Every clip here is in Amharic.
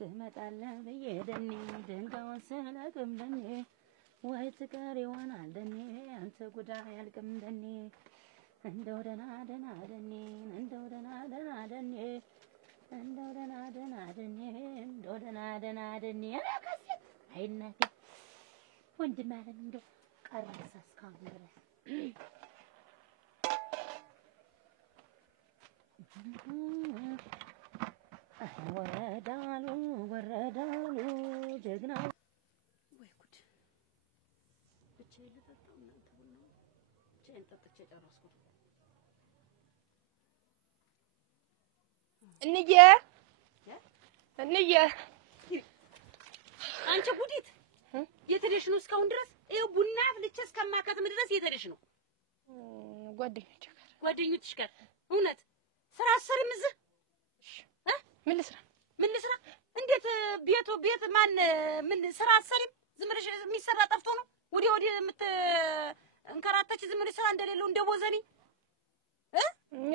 ትመጣለህ በየደኔ ድንጋውን ስለቅም ደኔ ወይ ትቀር ይሆናል ደኔ አንተ ጉዳይ ያልቅም ደኔ እንደው ደና ደና ደኔ እንደው ደና ደና ደኔ እንደው ደና ደና ደኔ እንደው ደና ደና ደኔ አላከስ አይናቴ ወንድም አለም እንደው ቀረሰ እስካሁን ድረስ ወረዳሉ ጀግና ወይ ጉድ ብቻዬን ልጠጣው እናንተ ቡና ብቻዬን ጠጥቼ ጨረስኩት እንዬ አንቺ ጉዲት የት ሄደሽ ነው እስካሁን ድረስ ይኸው ቡና አፍልቼ እስከማከትም ድረስ የት ሄደሽ ነው ጓደኞችሽ ጋር እውነት ስራ አሰሪም እዚህ ምን ልስራ እንዴት ቤት ማን ምን ስራ አሰሪም ዝም ብለሽ የሚሰራ ጠፍቶ ነው ወዲህ እንከራተች ዝም ብለሽ ስራ እንደሌለው እንደወዘኒ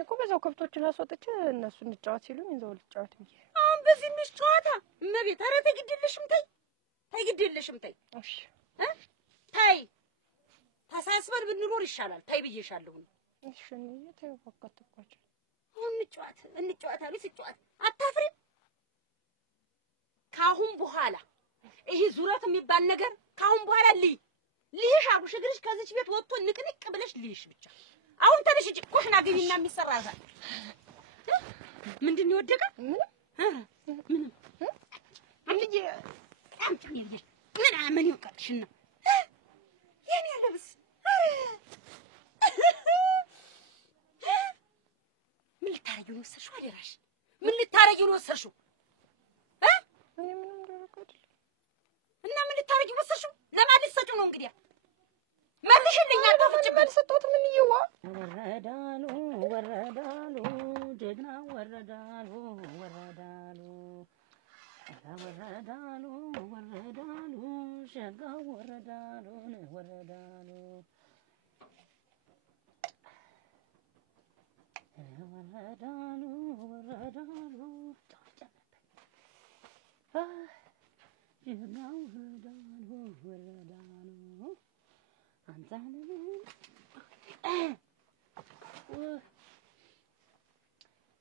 እኮ በዛው ከብቶችን አስወጥቼ እነሱ እንጫወት ሲሉኝ እዛው ልጫወት እንጂ አሁን በዚህ ምሽ ጨዋታ እመቤት ኧረ ተግድልሽም ተይ እሺ ተይ ተሳስበን ብንኖር ይሻላል ተይ ብዬሻለሁ እሺ እንዴ ተይ ወቀጥኳቸው እንጫወት አሉ ሲጫወት አታፍሪም ካሁን በኋላ ይሄ ዙረት የሚባል ነገር ካሁን በኋላ ልይሽ አጉሽ እግርሽ ከዚች ቤት ወጥቶ ንቅንቅ ብለሽ ልይሽ ብቻ አሁን ተነሽ እጂ ኮሽና ግቢና የሚሰራ ዛል ምንድነው ወደቀ ምንም ልጅ አምጪ ልጅ ምን ይወቀሽና የኔ ልብስ ምን ልታረጊው ነው ወሰድሽው አደራሽ ምን ልታረጊው ነው ወሰድሽው እና ምን ልታረጊው ወሰድሽው ለማን ልትሰጪው ነው እንግዲህ መልሽልኝ አጣፍጭ መልሰጣት ምን ይዋ ወረዳሉ ጀግና ወረዳሉ ሸጋ ወረዳሉ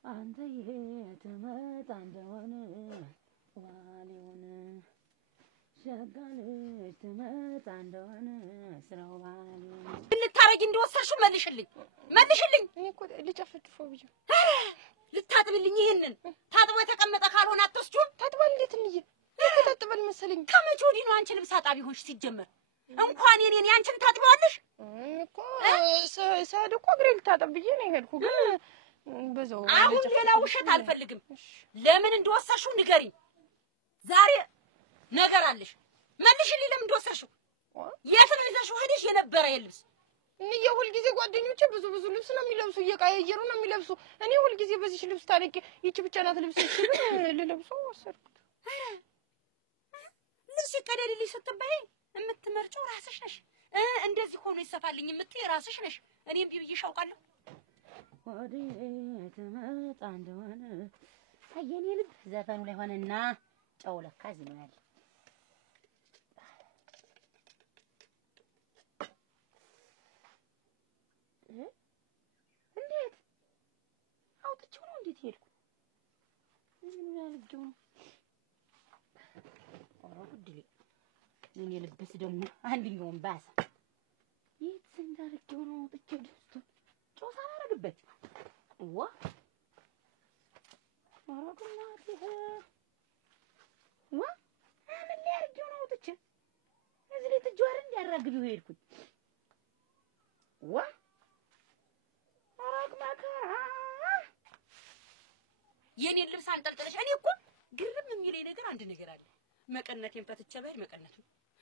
አንተ የትመጣ እንደሆነ ዋሊውን ሸጋልሽ ትመጣ እንደሆነ ስራው ባሊውን ልታረጊ እንደወሰድሽው መልሽልኝ እኔ እኮ ልጨፍጭፈው ብዬ ልታጥብልኝ ይሄንን ታጥቦ የተቀመጠ ካልሆነ አትወስጂውም ታጥባል እንዴት እንዬ ታጥባል መሰለኝ ከመቼ ወዲህ ነው አንቺ ልብስ አጣቢ ሆንሽ ሲጀመር እንኳን የኔን ያንቺን ታጥበዋለሽ እኮ ሰዓት እኮ እግሬ ልታጠብ ብዬ ነው የሄድኩ ግን በዛው አሁን ሌላ ውሸት አልፈልግም ለምን እንደወሰድሽው ንገሪኝ ዛሬ ነገር አለሽ መልሽልኝ ለምን እንደወሰድሽው የት ነው ይዘሽው ሄደሽ የነበረ የልብስ እኔ ሁል ጊዜ ጓደኞቼ ብዙ ልብስ ነው የሚለብሱ እየቀያየሩ ነው የሚለብሱ እኔ ሁል ጊዜ በዚህ ልብስ ታሪክ ይቺ ብቻ ናት ልብስ ሲሉ ልለብሰው ወሰድኩት ልብስ ይቀደልልኝ ስትባይ የምትመርጪው ራስሽ ነሽ እንደዚህ ሆኖ ይሰፋልኝ የምትይ ራስሽ ነሽ እኔም ቢብይሽ አውቃለሁ ወዴት መጣ እንደሆነ አየኔ ልብ ዘፈኑ ላይ ሆነና ጨው ለካ እዚህ ነው ያለው እንዴት እንዴት ሄድኩ ምን ያልጀው ኧረ ጉድሌ ምን የልብስ ደግሞ አንድኛውን ባሰ የት እንዳርገው ነው ጥቼ ደስቶ ጮሳ አረግበት ዋ አረግናት ዋ ምን ሊያርገው ነው ጥቼ እዚህ ላይ ትጇር እንዲያራግቢው ሄድኩኝ ዋ አረግ ማከራ የኔን ልብስ አንጠልጥለሽ እኔ እኮ ግርም የሚለኝ ነገር አንድ ነገር አለ መቀነቴን ፈትቼ በል መቀነቱ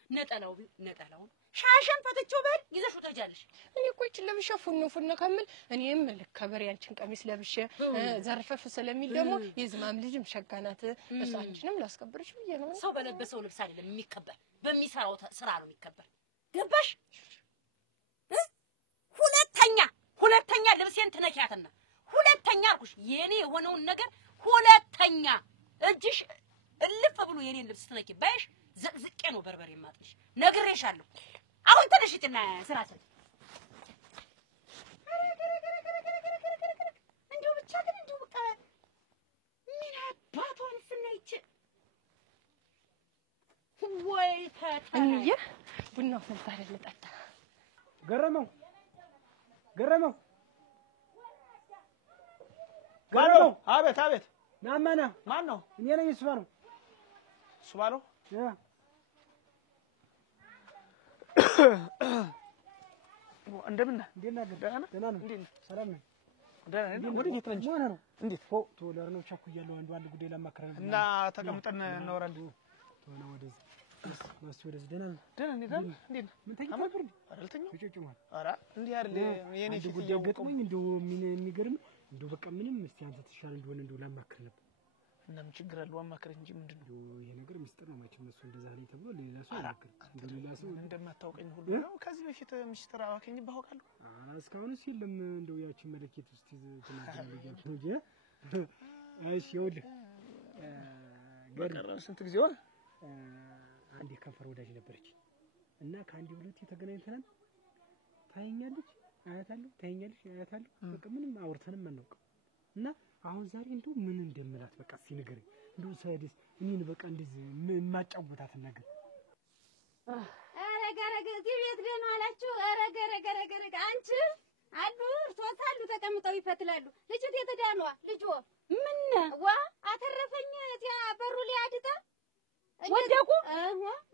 ነጠላው ሻሽን ፈትቼው በል ይዘሽው ተጃለሽ እኔ እኮ እቺ ለብሼ ፉን ከምል እኔም ልከበር ያንቺን ቀሚስ ለብሼ ዘርፈፍ ስለሚል ደግሞ የዝማም ልጅም ሸጋናት እሷ አንቺንም ላስከብርሽ ብዬ ነው ሰው በለበሰው ልብስ አይደለም የሚከበር በሚሰራው ስራ ነው የሚከበር ገባሽ ሁለተኛ ልብሴን ትነኪያትና ሁለተኛ አልኩሽ የኔ የሆነውን ነገር ሁለተኛ እጅሽ እልፍ ብሎ የኔን ልብስ ትነኪ ባይሽ ዘቅዝቄ ነው በርበሬ ማጥልሽ ነግሬሻለሁ አሁን ተነሽጭና ስራ ሰሪ እንደው ብቻ ግን እንደው በቃ ምን አባቷን ስናይች ወይ እንዬ ቡና ፈልታ ልጠጣ ገረመው አቤት ናማና ማን ነው እኔ ነኝ እሱ ባለው እንደምን ደህና ነው እንዴት ሰላም ነው ደህና ነኝ ወደ የት ነኝ ማን ነው እንዴት ቶለር ነው ቸኩያለሁ አንድ ጉዳይ ለማከረን እና ተቀምጠን እናወራለን ቶና ወደዚህ ደህና እንዴት ምን ተይታብር አረልተኛው ተጨጭሟል ኧረ እንዴ አይደል የኔ ፊት ጉዳይ ገጥሞኝ እንደው ምን የሚገርም እንደው በቃ ምንም እስቲ አንተ ተሻለ እንደሆነ እንደው ላማክር ነበር እና ምን ችግር አለው አማክረኝ እንጂ ምንድነው ይሄ ነገር ሚስጥር ነው መቼም እሱ እንደዛ ላይ ተብሎ ሌላ ሰው ያማክር እንደሌላ ሰው እንደማታውቀኝ ሁሉ ነው ከዚህ በፊት ሚስጥር አዋከኝ ባውቃለሁ እስካሁንስ የለም እንደው ያቺ መለኬት ውስጥ ተናገርልኝ እንጂ እሺ ይኸውልህ ገርም ስንት ጊዜ ሆነ አንዴ ከንፈር ወዳጅ ነበረች እና ከአንዴ ሁለቴ ተገናኝተናል ታየኛለች አያታለሁ በቃ ምንም አውርተንም አናውቅም እና አሁን ዛሬ እንደው ምን እንደምላት በቃ ሲነገረኝ እንደው ሳይደስ እኔን በቃ እንደዚህ ማጫወታት ነገር አረጋረገ እዚህ ቤት ደህና አላችሁ አረጋረገ አንቺ አሉ እርሶስ አሉ ተቀምጠው ይፈትላሉ ልጅት የተዳኗ ልጆ ምን ዋ አተረፈኝ ያ በሩ ሊያድታ ወደቁ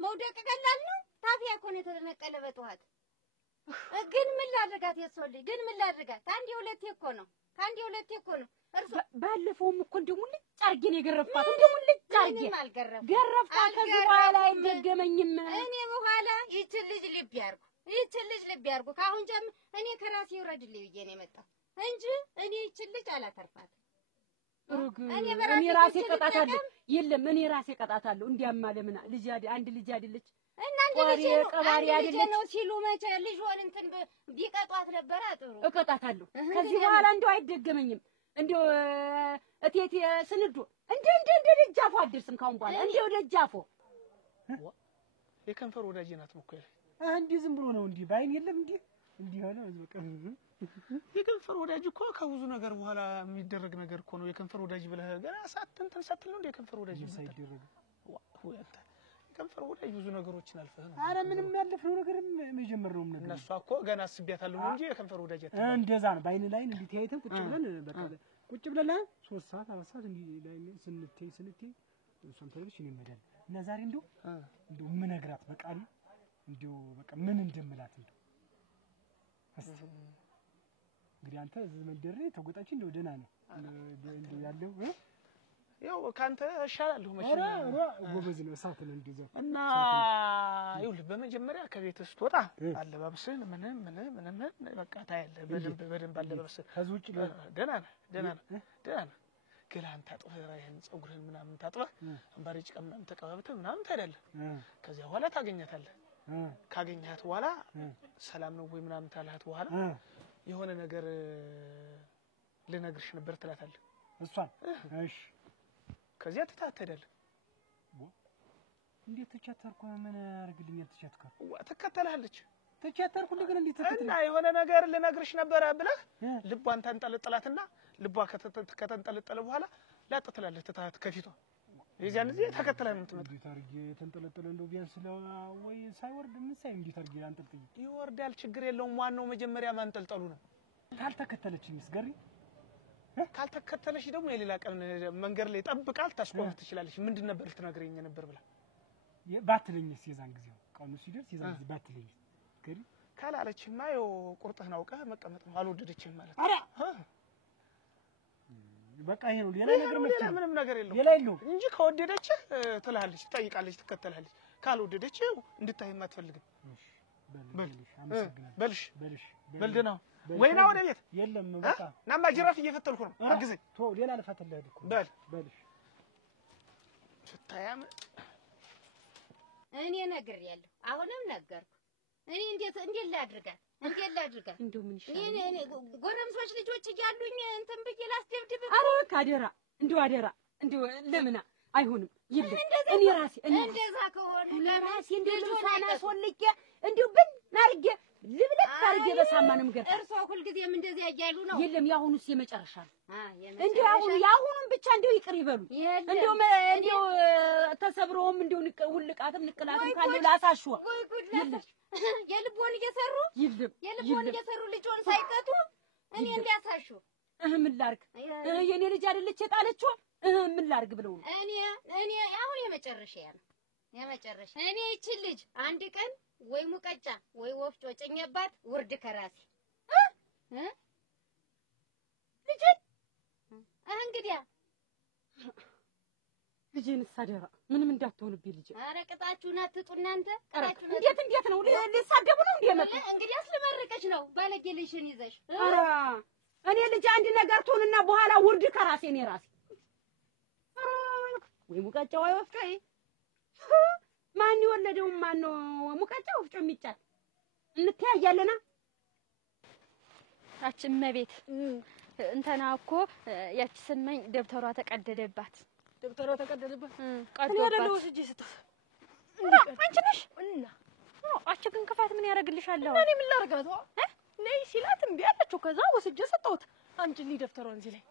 መውደቅ ቀላል ነው ታፊያ እኮ ነው የተነቀለ በጠዋት ግን ምን ላድርጋት የሶልኝ ግን ምን ላድርጋት አንዴ ሁለቴ እኮ ነው እርሶ ባለፈውም እኮ እንደው ልጅ አርገን የገረፋት እንደው ልጅ አርገን ገረፋት ከዚህ በኋላ አይደገመኝም እኔ በኋላ ይችን ልጅ ልብ ያርጉ ካሁን ጀምር እኔ ከራሴ ይወርድልኝ ብዬ ነው የመጣው እንጂ እኔ ይችን ልጅ አላተርፋት እኔ ራሴ ቀጣታለሁ የለም እኔ ራሴ ቀጣታለሁ እንዲያማ ለምን ልጅ አንድ ልጅ አይደለች እና አንድ ልጅ ነው ሲሉ መቼ ልጅ ሆነ እንትን ቢቀጧት ነበር አጥሩ እቀጣታለሁ ከዚህ በኋላ እንደው አይደገመኝም እንደው እቴቴ ስንዱ እንደ ደጃፎ አድርስም ካሁን በኋላ እንደው ደጃፎ የከንፈር ወዳጅ ናት መኮይ እንዴ ዝም ብሎ ነው እንዴ ባይን የለም እንዴ ሆነ በቃ የከንፈር ወዳጅ እኮ ከብዙ ነገር በኋላ የሚደረግ ነገር እኮ ነው የከንፈር ወዳጅ ብለህ ገና ሳትንተን ሳትል ነው የከንፈር ወዳጅ ሳይደረግ ወንተ የከንፈር ወዳጅ ብዙ ነገሮችን አልፈህ ነው አረ ምንም ያለፈው ነገርም መጀመርነውም ነገር እነሱ እኮ ገና አስቢያታለሁ እንጂ የከንፈር ወዳጅ አትበል እንደዛ ነው ባይን ላይ እንዲታይተን ቁጭ ብለን 3 ሰዓት 4 ሰዓት እንዲ ላይ ስንትይ እሷም ተልብሽ እኔ መዳል እና ዛሬ እንደው ምን ነግራት በቃል እንደው በቃ ምን እንደምላት እንደው እንግዲህ አንተ ዘመንደሬ ተጎጣች እንደው ደህና ነው እንደው ያለው ያው ካንተ እሻላለሁ መቼም ጎበዝ ነው እሳት ነው እንደዛ እና ይኸውልህ በመጀመሪያ ከቤት ስትወጣ አለባብስህን ምንም በቃ ታያለህ በደንብ አለባብስህ ከዚህ ውጪ ደህና ነህ ገላን ታጥበህ ራይህን ፀጉርህን ምናምን ታጥበህ አምባሬ ጭቃ ምናምን ተቀባብተህ ምናምን ታያለህ ከዚያ በኋላ ታገኛታለህ ካገኛት በኋላ ሰላም ነው ወይ ምናምን ታላህት በኋላ የሆነ ነገር ልነግርሽ ነበር ትላታለህ እሷን እሺ ከዚያ ትታተዳለህ እንዴት ተቻተርኩ ምን አርግልኛል ተቻትከው ተከተላለች ተቻተርኩ እንደገና እንዴት ተከተለ እና የሆነ ነገር ልነግርሽ ነበር ብለህ ልቧን ታንጠለጥላትና ልቧ ከተንጠለጠለ በኋላ ላጥ ትላለች ተታት ከፊቷ የዚያን ጊዜ ተከተለ ነው የምትመጣ። እንዴት አድርጌ ተንጠለጠለ እንደው ቢያንስ ወይ ሳይወርድ ምን ሳይ እንዴት አድርጌ አንጠልጥይ? ይወርዳል ችግር የለውም። ዋናው መጀመሪያ ማንጠልጠሉ ነው። ካልተከተለችኝስ ገሪ ካልተከተለሽ ደግሞ የሌላ ቀን መንገድ ላይ ጠብቃል ታስቆም ትችላለች። ምንድን ነበር ልትነግረኝ ነበር ብላ ባትለኝስ የዛን ጊዜ ቀኑ ሲደርስ የዛን ጊዜ ባትለኝስ ገሪ ካላለችማ ያው ቁርጥህን አውቀህ መቀመጥ ነው። አልወደደችም ማለት አረ በቃ ይሄ ነው ሌላ ነገር ምንም ነገር የለውም ሌላ የለውም እንጂ ከወደደች ትልሃለች ትጠይቃለች ትከተላለች። ካልወደደች እንድታይም አትፈልግም። በልሽ በልደና ወይና ወደ ቤት የለም በቃ ናማ ጅራፍ እየፈተልኩ ነው አግዘኝ ቶ ሌላ ልፈትልህ እኮ በልሽ ስታያም እኔ ነግሬያለሁ አሁንም ነገርኩ። እኔ እንዴት ላድርጋት እንደው ምን ይሻላል? እኔ ጎረምሶች ልጆች እያሉኝ እንትን ብዬ ላስደብድብ። አረ ካደራ እንደው አደራ እንደው ለምን አይሆንም ይል እኔ ራሴ እንደዛ ከሆነ ለራሴ እንደው ልሳና ሶልቄ እንደው ብን ናርጌ ልብለክ አርጌ በሳማንም ገር እርሶ ሁልጊዜም እንደዚህ ያያሉ ነው። የለም ያሁኑስ የመጨረሻ እንደው ያሁኑን ብቻ እንደው ይቅር ይበሉ። እንደው ተሰብሮም እንደው ውልቃትም ንቅላትም ካለ ላሳሽዋ የልቦን እየሰሩ ልጆን ሳይቀጡ እኔ እንዲያሳሹ ምን ላርግ? የኔ ልጅ አይደለች የጣለችው ምን ላርግ ብለው ነው። እኔ አሁን የመጨረሻ እኔ እቺ ልጅ አንድ ቀን ወይ ሙቀጫ ወይ ወፍጮ ጭኘባት ውርድ ከራሴ ልጅ እንግዲያ ልጄን ሳደራ ምንም እንዳትሆንብኝ ልጄ። ኧረ ቅጣችሁን አትጡ እናንተ። እንዴት ነው ሊሳደቡ ነው እንዴ መጣ? እንግዲህ አስለመረቀች ነው ባለጌልሽን ይዘሽ። ኧረ እኔ ልጅ አንድ ነገር ትሆንና በኋላ ውርድ ከራሴ እኔ ራሴ ወይ ሙቀጫ ወይ ወፍጮ ማን ይወለደው ማን ነው ሙቀጫ ወፍጮ የሚጫል እንተያያለና አችን መቤት እንተና እኮ ያቺ ስመኝ ደብተሯ ተቀደደባት። ደብተሯ ተቀደደባት እኔ አይደለሁ ወስጄ ስጣት። አንቺ ነሽ እና አቺ ግን ክፋት ምን ያደርግልሻል? እኔ ምን ላርጋት? ነይ ሲላት እምቢ አለችው። ከዛ ወስጄ ሰጠሁት። አምጪልኝ ደብተሯን እዚህ ላይ።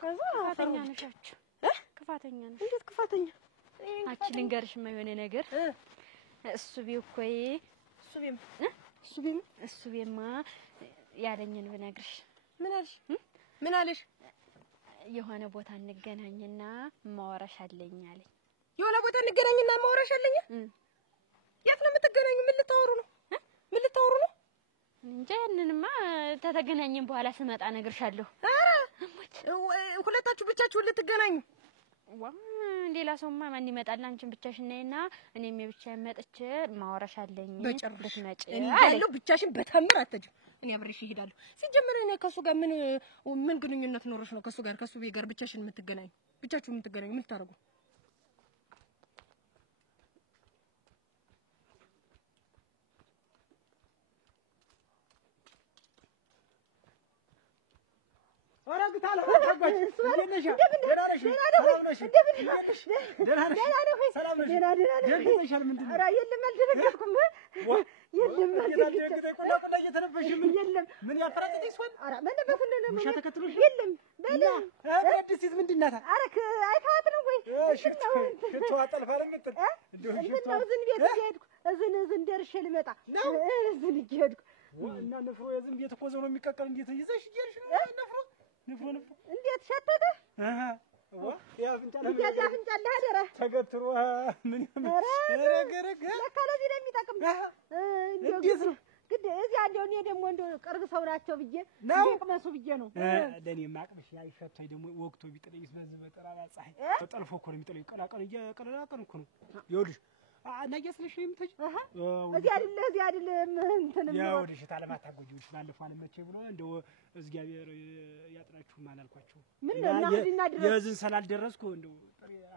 ከዛ ክፋተኛ ነሽ አቺ ክፋተኛ ነሽ። እንዴት ክፋተኛ? አቺ ልንገርሽማ የሆነ ነገር እሱ ቢኮይ እሱ ቢማ ያለኝን ብነግርሽ ምን አለሽ? የሆነ ቦታ እንገናኝና ማወራሽ አለኝ አለኝ። የሆነ ቦታ እንገናኝና ማወራሽ አለኝ? የት ነው የምትገናኙ? ምን ልታወሩ ነው? እንጃ ያንንማ ተተገናኘን በኋላ ስመጣ እነግርሻለሁ። ኧረ ሁለታችሁ ብቻችሁን ልትገናኙ? ሌላ ሰውማ ማን ይመጣል? አንቺን ብቻሽን ነይና እኔም የብቻዬን መጥቼ ማወራሽ አለኝ ልትመጪ አለኝ። ብቻሽን በተምር አትሄጂም። እኔ አብሬሽ እሄዳለሁ። ሲጀመር እኔ ከሱ ጋር ምን ግንኙነት ኖርሽ ነው ከሱ ቤት ጋር ብቻሽን የምትገናኙ? ብቻችሁ የምትገናኙ ምን ታረጉ? ወራግታለ እና ነፍሮ የዝም ቤት እኮ ዘው ነው የሚቀቀል። እንዴት ይዘሽ ይርሽ ነፍሮ እንዴት ሸተተ? ያ ፍንጫለ አደረ ተገትሮ ምን ረገረገ ለካለዚ ነው የሚጠቅም። እንዴት ነው ግድ እዚህ አንዴው እኔ ደግሞ እንደው ቅርብ ሰው ናቸው ብዬ ይቅመሱ ብዬ ነው። ለኔ ማቅምሽ ያይፈታይ ደግሞ ወቅቶ ቢጥለይስ በዚህ በጠራራ ፀሐይ ተጠልፎ እኮ ነው የሚጥለይ። ቀላቀል እየቀላቀል እኮ ነው ይኸውልሽ አናያስልሽ የምትጅ እዚህ አይደለም እንትን ነው ያውልሽ ታለማታጎጂው ስላለፋን መቼ ብሎ እንደው እግዚአብሔር ያጥራችሁ ማላልኳችሁ ምን ነው እናድረስ የዝን ሰላል ደረስኩ እንደው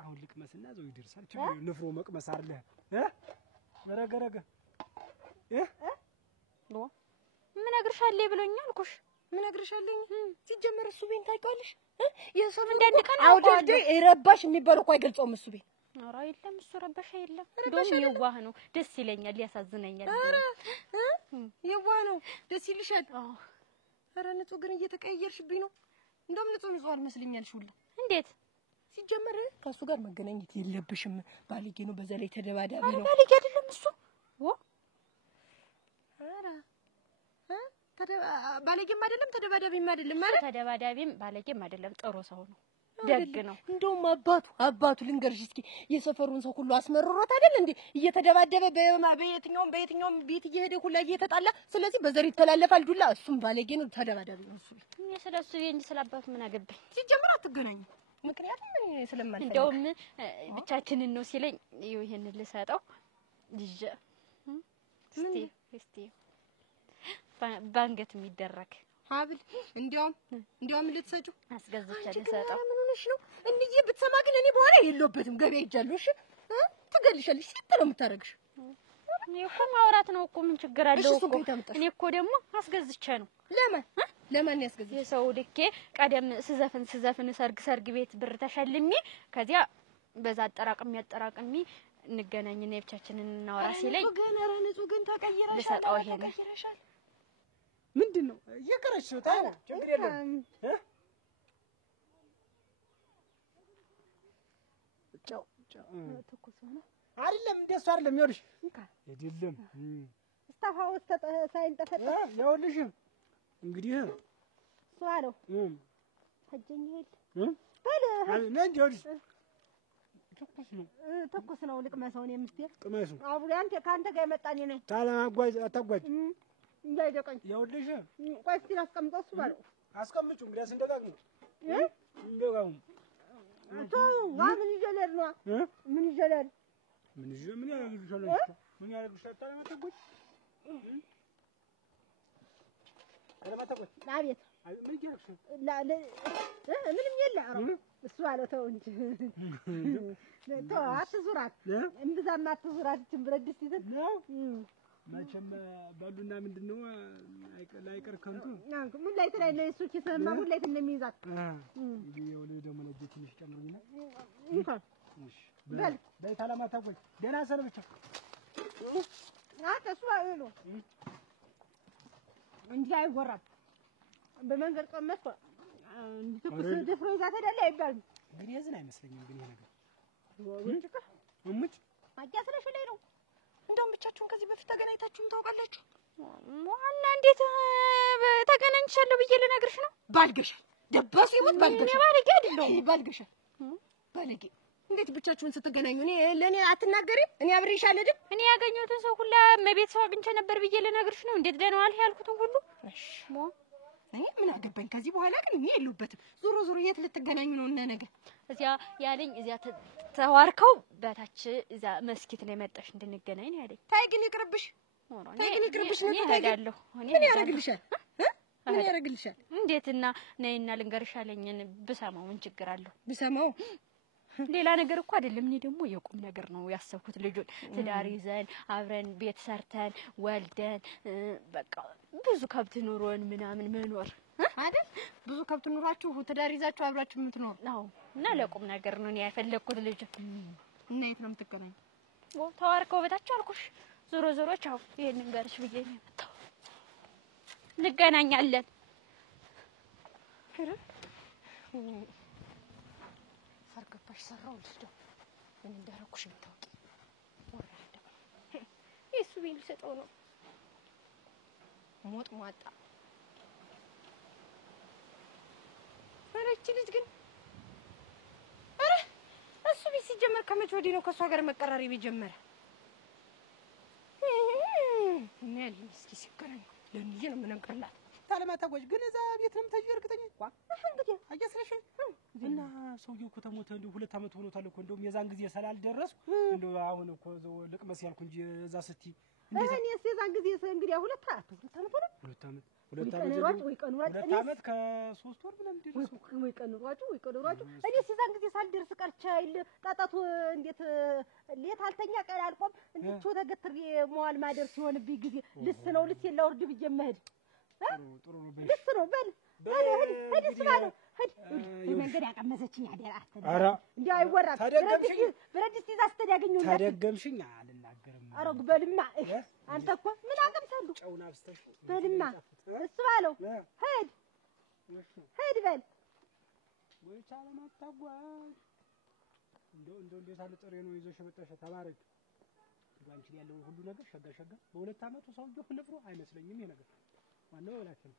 አሁን ልቅመስና ዘው ይደርሳል። ንፍሮ መቅመስ አይደለ ረገረገ ምን እነግርሻለሁ ብሎኛል አልኩሽ። ምን እነግርሻለሁ? ሲጀመር እሱ ቤን ታውቂዋለሽ? የሰው እንደንከና አውደድ ረባሽ የሚባለው እኮ አይገልጸውም እሱ ቤን። ኧረ የለም እሱ ረበሻ የለም። እንደውም የዋህ ነው፣ ደስ ይለኛል፣ ያሳዝነኛል። ኧረ የዋህ ነው፣ ደስ ይልሻል? ኧረ ንጹህ ግን እየተቀየርሽብኝ ነው። እንደውም ንጹህ አልመስልኛልሽ ሁላ። እንዴት ሲጀመር ከሱ ጋር መገናኘት የለብሽም። ባለጌ ነው፣ በዛ ላይ ተደባዳቢ ነው። ባለጌ አይደለም እሱ። ኧረ ባለጌም አይደለም ተደባዳቢም አይደለም ማለት ተደባዳቢም ባለጌም አይደለም፣ ጥሩ ሰው ነው፣ ደግ ነው። እንደውም አባቱ ልንገርሽ እስኪ የሰፈሩን ሰው ሁሉ አስመርሮት አይደል እንዴ እየተደባደበ በየትኛውም ቤት እየሄደ ሁላ እየተጣላ። ስለዚህ በዘር ይተላለፋል ዱላ። እሱም ባለጌ ነው ተደባዳቢ ነው እሱ። እኔ ስለሱ እንጂ ስለአባቱ ምን አገባኝ? ሲጀምር አትገናኙ። ምክንያቱም እኔ ስለማልፈልግ እንደውም ብቻችንን ነው ሲለኝ ይሄንን ልሰጠው ልጅ እስቲ ባንገት የሚደረግ ሀብል እንዲያውም ልትሰጪው አስገዝቼ ልሰጠው። ምን ሆነሽ ነው እንዴ? ብትሰማ ግን እኔ በኋላ የለሁበትም ገበያ ሄጃለሁ። እሺ ትገልሻለሽ። ሲጥ ነው የምታረግሽ። እኔ እኮ ማውራት ነው እኮ ምን ችግር አለው እኮ። እኔ እኮ ደግሞ አስገዝቼ ነው። ለማን ያስገዝሽ? የሰው ልኬ ቀደም ስዘፍን ሰርግ ቤት ብር ተሸልሜ ከዚያ በዛ አጠራቅሚ እንገናኝና የብቻችንን እናወራ ሲለኝ ንጹህ ግን ተቀይረሻል። ልሰጠው ይሄን ምንድነው እየቀረች ነው? ታዲያ ችግር የለም ጫው ትኩስ ሆነ አይደለም እንደሱ አይደለም። ይኸውልሽ አይደለም እስታፋው ሳይንጠፈጠፍ ይኸውልሽ እንግዲህ እሱ አለው ሀጀኝ ይል በል ነኝ። ይኸውልሽ ትኩስ ነው ልቅመሰው። እኔ ምስቴ ቅመሱ አቡሪ አንተ ካንተ ጋር የመጣኝ ነኝ። ታለማጓዝ አታጓዝ እንዳይደቀኝ። ይኸውልሽ ቆይ እስኪ ላስቀምጠው። እሱ ባለው አስቀምጪው እንግዲህ እንደጋግሙ እንደጋግሙ ምን ይጀለል ነው ምን ይጀለል ምን ያደርግልሻል? ምን ያደርግልሻል? ታለማጓዝ ታለማጓዝ አቤት ምን ይያክሽ ምንም የለ። ኧረ እሱ አለው ተው እንጂ ተው አትዙራት፣ እምብዛም አትዙራት። እችን ብረት ድስት ይዘን ነው መቼም ባሉና ምንድነው ላይቀር ከንቱ ምን ላይ ተላይ ነው እሱ ኪስህማ ምን ላይ እንደሚይዛት ይኸው ደግሞ ለጅ ትንሽ ጨምሩኝና እሺ በል ታለማጓዝ ደህና ሰነብቻ እሱ አለው እንጂ አይወራም። በመንገድ ቀመጥኩ እንድትኩስ ድፍሮ ይዛት አይደለ አይባልም። ግን የዝን አይመስለኝም። ግን ይሄ ነገር እሙጭ አጃስለሽ ላይ ነው። እንደውም ብቻችሁን ከዚህ በፊት ተገናኝታችሁም ታውቃላችሁ? ዋና እንዴት ተገናኝቻለሁ ብዬ ልነግርሽ ነው? ባልገሻል ደባስ ይሞት ባልገሻል። እኔ ባልጌ አይደለሁም። ባልገሻል ባልጌ እንዴት ብቻችሁን ስትገናኙ ለኔ አትናገሪም? እኔ አብሬሽ አልሄድም። እኔ ያገኘሁትን ሰው ሁላ መቤት ሰው አግኝቼ ነበር ብዬ ልነግርሽ ነው። እንዴት ደህናዋል ያልኩትን ሁሉ እሺ እኔ ምን አገባኝ? ከዚህ በኋላ ግን እኔ የለሁበትም። ዞሮ የት ልትገናኙ ነው? እና ነገር እዚያ ያለኝ እዚያ ተዋርከው በታች እዛ መስጊድ ላይ መጣሽ እንድንገናኝ ነው ያለኝ። ታይ ግን ይቅርብሽ፣ ታይ ግን ይቅርብሽ ነው ታጋለሁ። ምን ያደርግልሻል? ምን ያደርግልሻል? እንዴትና ነይና ልንገርሽ አለኝን ብሰማው ምን ችግር አለው? ብሰማው ሌላ ነገር እኮ አይደለም። እኔ ደግሞ የቁም ነገር ነው ያሰብኩት። ልጁን ትዳር ይዘን አብረን ቤት ሰርተን ወልደን በቃ ብዙ ከብት ኑሮን ምናምን መኖር አይደል? ብዙ ከብት ኑሯችሁ ትዳር ይዛችሁ አብራችሁ የምትኖር ነው። እና ለቁም ነገር ነው እኔ ያፈለኩት ልጅ። እና የት ነው የምትገናኙ? ተዋርከው በታች አልኩሽ። ዞሮ ቻው ይሄንን ጋርሽ ብዬ ነው የመጣው። እንገናኛለን። ፈርገባሽ ሰራው ልጅ ምን እንዳረኩሽ ብታውቂ ወራደ እሱ ቢል ሰጠው ነው ሞጥ ሟጣ። እቺ ልጅ ግን እሱ ቢል ሲጀመር ከመቼ ወዲህ ነው ከሷ ጋር መቀራረብ የጀመረ? እና ያለኝ እስኪ ሲገናኙ ለምን ነው የምነግርላት? ታለማጓዝ ግን እዛ ቤት ነው የምታጂው? እርግጠኛ እንግዲህ አያስረሽ እና ሰውዬው እኮ ተሞተ እንደው 2 አመት ሆኖታል እኮ። እንደውም የዛን ጊዜ ስላልደረስኩ እንደው አሁን እኮ ዘው ልቅመስ ያልኩ እንጂ እዛ ስትይ እኔስ የዛን ጊዜ እንግዲህ 2 አመት ሆነ። 2 አመት ወይ ቀን ሯጭ 2 አመት ከ3 ወር ምናምን ደረሰ። ወይ ቀን ሯጭ እኔስ የዛን ጊዜ ሳልደርስ ቀርቻ አይደል? ጣጣቱ እንዴት ሌት አልተኛ ቀን አልቆም እንዴት ተገትሬ መዋል ማደር ሲሆንብኝ ጊዜ ልስ የላውርድ ብዬ መሄድ ጥሩ ነው። ልስ ነው በል ሄድ ስባለው ሄድ መንገድ ያቀመሰችኝ አደራ አስተዳደር። ኧረ እንዴ አይወራም። ብረት ድስት ይዛ አስተዳገኘው ታደገምሽኝ አልናገርም። ኧረ በልማ አንተ እኮ ምን አቀምሳለሁ? ጨውን አብስተሽ በልማ እሱ ባለው ሄድ በል አልቻለም አታጓዥ እንደው እንዴት አለ ጥሬ ነው ይዞሽ የመጣሽ ተባረክ ባንቺ ያለው ሁሉ ነገር ሸጋ በሁለት አመቱ ሰውዬው ንፍሮ አይመስለኝም ይሄ ነገር ዋናው ወላችን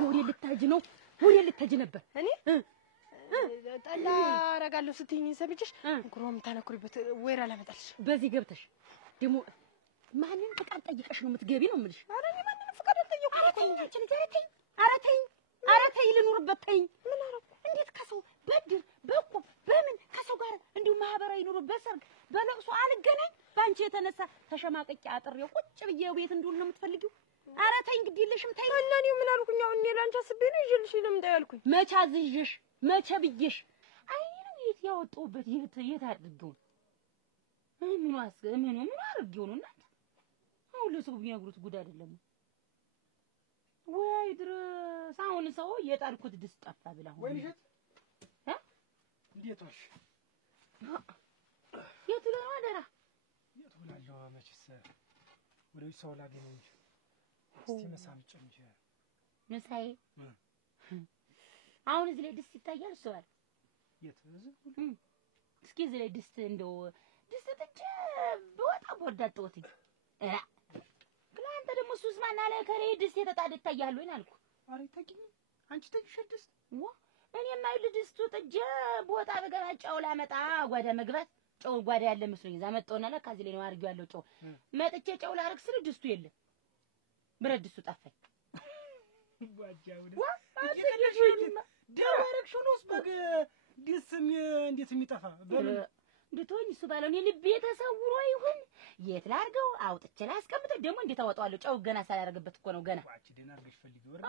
ወሬ ልታጅ ነው ወሬ ልታጅ ነበር እኔ ጠላ አረጋለሁ ስትይኝ ሰምቼሽ እንኩሮም ታነኩሪበት ወይራ ላመጣልሽ በዚህ ገብተሽ ደግሞ ማንን ፍቃድ ጠይቀሽ ነው የምትገቢ ነው የምልሽ ኧረ እኔ ማንንም ፍቃድ አልጠየኩም ኧረ ተይ ልኑርበት ተይኝ ምን አደረኩ እንዴት ከሰው በድር በቁም በምን ከሰው ጋር እንዲሁ ማህበራዊ ኑሮ በሰርግ በለቅሶ አልገናኝ ባንቺ የተነሳ ተሸማቀቂ አጥሬው ቁጭ ብዬ ቤት እንዱን ነው የምትፈልጊው ኧረ ተይ እንግዲህ የለሽም ተይ እና እኔ ምን አልኩኝ አሁን እኔ ላንቺ አስቤ ነው ይዤልሽ ልምጣ ያልኩኝ መቼ አዝዤሽ መቼ ብዬሽ አይኑ የት ያወጣሁበት የት አድርጌው ምን አድርጌው ነው እናንተ አሁን ለሰው ቢነግሩት ጉድ አይደለም ወይ ድረስ አሁን ሰው የጣልኩት ድስት ጠፋ ብላ አሁን ወይንሸት እንዴት ዋልሽ የቱ ነው አደራ የቱ ብላለሁ መቼስ ወደ ሰው ላገኘው እንጂ እስቲ መሳም ጨምጄ መሳይ አሁን እዚህ ላይ ድስት ይታያል ሰዋል የት እዚህ እስኪ እዚህ ላይ ድስት እንደው ድስት ጥጭ በወጣ ወዳጥወት ግን አንተ ደግሞ ሱስ ማን አለ ከሬ ድስት የተጣደ ይታያል ወይ አልኩ ኧረ ታቂኝ አንቺ ተጅሽ ድስት እኔ ማይል ድስቱ ጥጭ በወጣ በገና ጫው ላመጣ ጓዳ መግባት ጫው ጓዳ ያለ መስሎኝ እዛ መጣውና ለካ እዚህ ላይ ነው አርጊው ያለው ጫው መጥቼ ጫው ላርክ ስል ድስቱ የለም ብረት ድስቱ ጠፋኝ ዋጃው ደረረክሽው ነው ስበግ ድስም እንዴት የሚጠፋ በምን እንድትሆኝ እሱ ባለው እኔ ልቤ ተሰውሮ ይሁን የት ላርገው አውጥቼ ላስቀምጠው ደግሞ እንዴት አወጣዋለሁ ጫው ገና ሳላረግበት እኮ ነው ገና ዋጭ ደና አርገሽ ፈልጊ ወርደ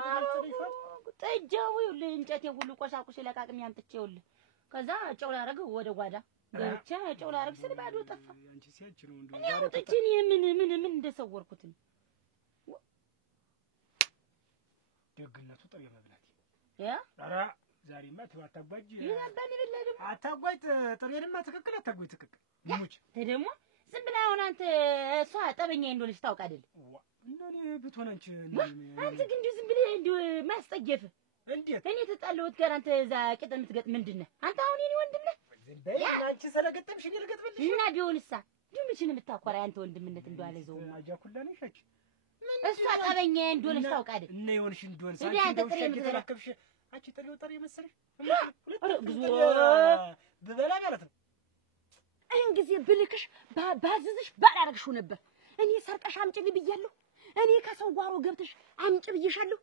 ጠጃው ይኸውልህ እንጨቴ ሁሉ ቆሳቁሽ ለቃቅም ያምጥቼ ይኸውልህ ከዛ ጫው ላረገው ወደ ጓዳ ገብቼ ጫው ላረግ ስል ባዶ ጠፋ አንቺ ሲያንቺ ነው እንደው እኔ አውጥቼ ምን እንደሰወርኩት ደግነቱ ጠብ መብላት ያ ኧረ ዛሬማ አታጓጅ ይላባኝ ለለም አታጓጅ ጥሬንማ ትክክል አታጓጅ ትክክል ሙች ደግሞ ዝም ብላ አሁን አንተ እሷ ጠበኛ እንደሆነች ታውቅ አይደል እንደኔ ብትሆን አንቺ ግን ዝም ብለህ እንደው ማስጠየፍ እንዴት እኔ ተጣለሁት ጋር አንተ እዛ ቅጥ የምትገጥም ምንድነው አንተ አሁን የኔ ወንድም ነህ አንቺ ስለገጠምሽ እኔ ልገጥምልሽ እና ቢሆንሳ ድምችን የምታኮራ አንተ ወንድምነት እንደው አለዘው አጃኩላ ነሽ አንቺ እሷ ጠበኛ እንደሆነች ታውቅ አይደል እና ይሆንሽ እንደሆነ እንዴ አንተ ጥሬ የምትረከብሽ አንቺ ጥሬው ጥሬ መሰለሽ ብዙ ብበላ ማለት ነው አይን ጊዜ ብልክሽ ባዝዝሽ ባላረግሽው ነበር እኔ ሰርቀሽ አምጪልኝ ብያለሁ እኔ ከሰው ጓሮ ገብተሽ አምጪ ብዬሻለሁ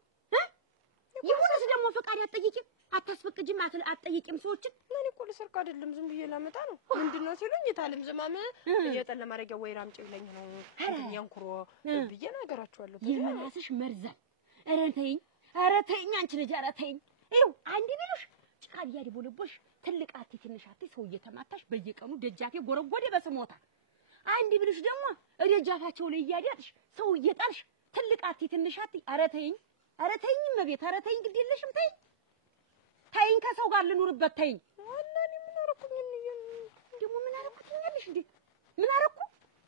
ይሁንስ ደግሞ ፈቃድ አትጠይቂም አታስፈቅጂም አትጠይቂም ሰዎችን እኔ እኮ ልሰርቅ አይደለም ዝም ብዬ ላመጣ ነው ምንድነው ሲሉኝ የታለም ዝማም የጠላ ማረጊያ ወይራ አምጪ ብለኝ ነው ያንኩሮ ብዬ ነገራቸዋለሁ የመላስሽ መርዛም ኧረ ተይኝ አንቺ ልጅ ኧረ ተይኝ ይኸው አንድ ቢሉሽ ጭቃ እያድቦለቦሽ ትልቅ አቴ ትንሽ አቴ ሰው እየተማታሽ በየቀኑ ደጃፌ ጎረጎዴ በስሞታ አንድ ቢሉሽ ደግሞ ደጃፋቸው ላይ እያዳጥሽ ሰው እየጣልሽ ትልቅ አቴ ትንሽ አቴ ኧረ ተይኝ መቤት ኧረ ተይኝ ግድ የለሽም ተይኝ ከሰው ጋር ልኑርበት ተይኝ ወላሂ ምን አረኩኝ ደግሞ ምን አረኩት ያለሽ እንዴ ምን አረኩ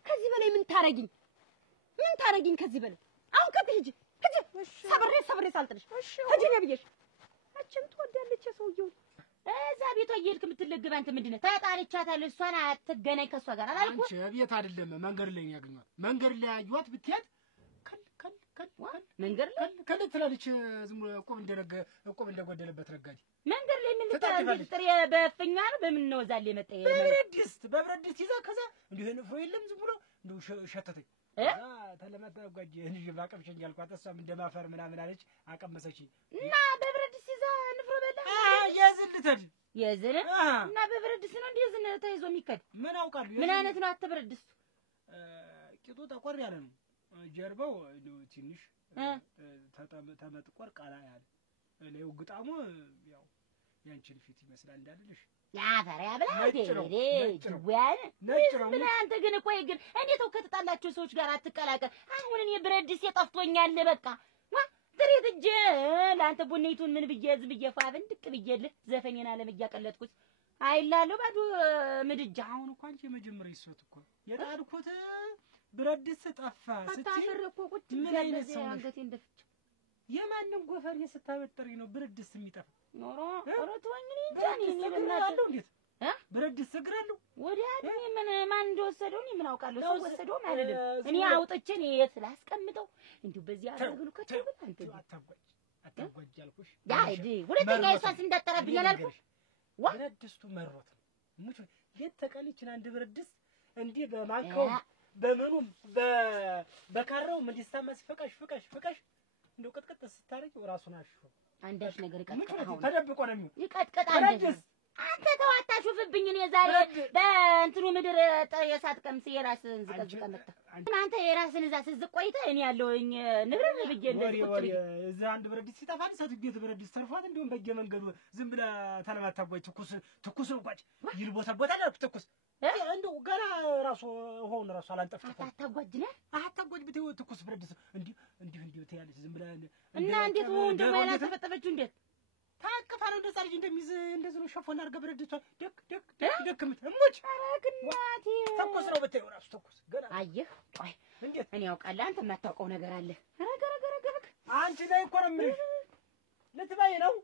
ከዚህ በላይ ምን ታረጊኝ ከዚህ በላይ አሁን ከትሂጂ ሰብሬ ሳልጥልሽ ሂጂ ነው ብዬሽ አችም ትወዳለች ሰውየው እዛ ቤቷ እየሄድክ የምትለግብ አንተ ምንድነው ተጣልቻታለሁ እሷን አትገናኝ ከሷ ጋር አላልኩ አንቺ ቤት አይደለም መንገድ ላይ ያገኘኋት መንገድ ላይ ያዩት ብትሄድ መንገድ ላይ ትላለች ዝም ብሎ እቆብ እንደጎደለበት ነጋዴ መንገድ ላይ ምን ልታረግ ጥሬ በፍኛ ነው በምን ነው ዛል የመጣ በብረት ድስት ይዛ ከዛ እንዲሁ ንፍሮ የለም ዝም ብሎ እንዲሁ ሸተተኝ ተለማታ ጓጅ እንጂ ባቀምሽኝ ያልኳት እሷም እንደማፈር ምናምን አለች አቀመሰችኝ እና በብረት ድስት ይዛ ንፍሮ በላ የዝልተድ የዝል እና በብረት ድስት ነው እንዴ ዝን ተይዞ የሚከድ ምን አውቃለሁ ምን አይነት ነው አትብረት ድስቱ ቂጡ ጠቆር ያለ ነው ጀርባው ትንሽ ተመጥቆር ቃላ ያለ ለዩ ግጣሙ ያው ያንቺን ፊት ይመስላል እንዳልልሽ ያፈሪያ ብላ ነጭ ነው። አንተ ግን ቆይ ግን እንዴት ነው ከተጣላችሁ ሰዎች ጋር አትቀላቀል? አሁን እኔ ብረት ድስቴ ጠፍቶኛል። በቃ ትሬት እጄ ለአንተ ቡኔቱን ምን ብዬ ዝም ብዬ ፋብን ድቅ ብዬልህ ዘፈኔን አለም እያቀለጥኩት አይላለሁ ባዶ ምድጃ። አሁን እኮ አንቺ የመጀመሪያ ይሶት እኮ የጣልኩት ብረት ድስት ጠፋ ስትይ እኮ ቁጭ ምን አይነት ሰው ነሽ? አንገቴ እንደፍች የማንም ጎፈሬ ስታበጥሪ ነው ብረት ድስት የሚጠፋ? ኖሮ ተወኝ ብረት ድስት እግር አለው እንዴት? ብረት ድስት እግር አለው? ወዲያ እኔ ምን ማን እንደወሰደው እኔ ምን አውቃለሁ? ሰው ወሰደው ማለት ነው። እኔ አውጥቼ እኔ የት ላስቀምጠው? እንዲሁ በዚህ አገልግሉ ከተብል አንተ አታጓጅ አልኩሽ። ዳዲ ሁለተኛ የሷስ እንዳጠራብኝ አላልኩሽ? ብረት ድስቱ መሮት ሙች የት ተቀልችን አንድ ብረት ድስት እንዲህ በማንካው በምኑም በካራውም እንዲስታማ ሲፈቃሽ ፍቃሽ እንደው ቅጥቅጥ ስታረጊው ራሱን አሽፎ አንዳች ነገር ይቀጥቅጣው ተደብቆ ነው የሚሆን። ይቀጥቅጣ አንተ ተው አታሹፍብኝ። እኔ ዛሬ በእንትኑ ምድር የሳት ቀምስ የራስህን ዝቀዝቀ መጣ አንተ የራስህን እዛ ስትዝቅ ቆይተህ እኔ ያለውኝ ንብረት ብዬ እንደዚህ ቁጭ ብዬ እዛ አንድ ብረት ድስት ሲጠፋ ሰት ቤት ብረት ድስት ተርፏት እንደውም በየመንገዱ ዝም ብላ ተለማታጓይ ትኩስ ነው ቋጭ ይልቦታ ትኩስ እንደው ገና ራሱ ሆነ ራሱ አላንጠፍጥፍ አታጓጅ ብትይው ትኩስ ብረት ድስት እንዲሁ ትያለች ዝም ብላ እና እንዴት ነው እንደው ያላተፈጠፈችው እንዴት ታቅፋ ነው እንደዛ ልጅ እንደሚይዝ እንደዚህ ነው ሸፎና አድርገህ ብረት ድስቷን ደክ እሙጭ አረግናቴ ትኩስ ነው ብትይው ራሱ ትኩስ ገና አየህ ቆይ እንዴት እኔ ያውቃለሁ አንተ የማታውቀው ነገር አለ ረገረገረገረግ አንቺ ላይ እኮ ነው የምልሽ ልትበይ ነው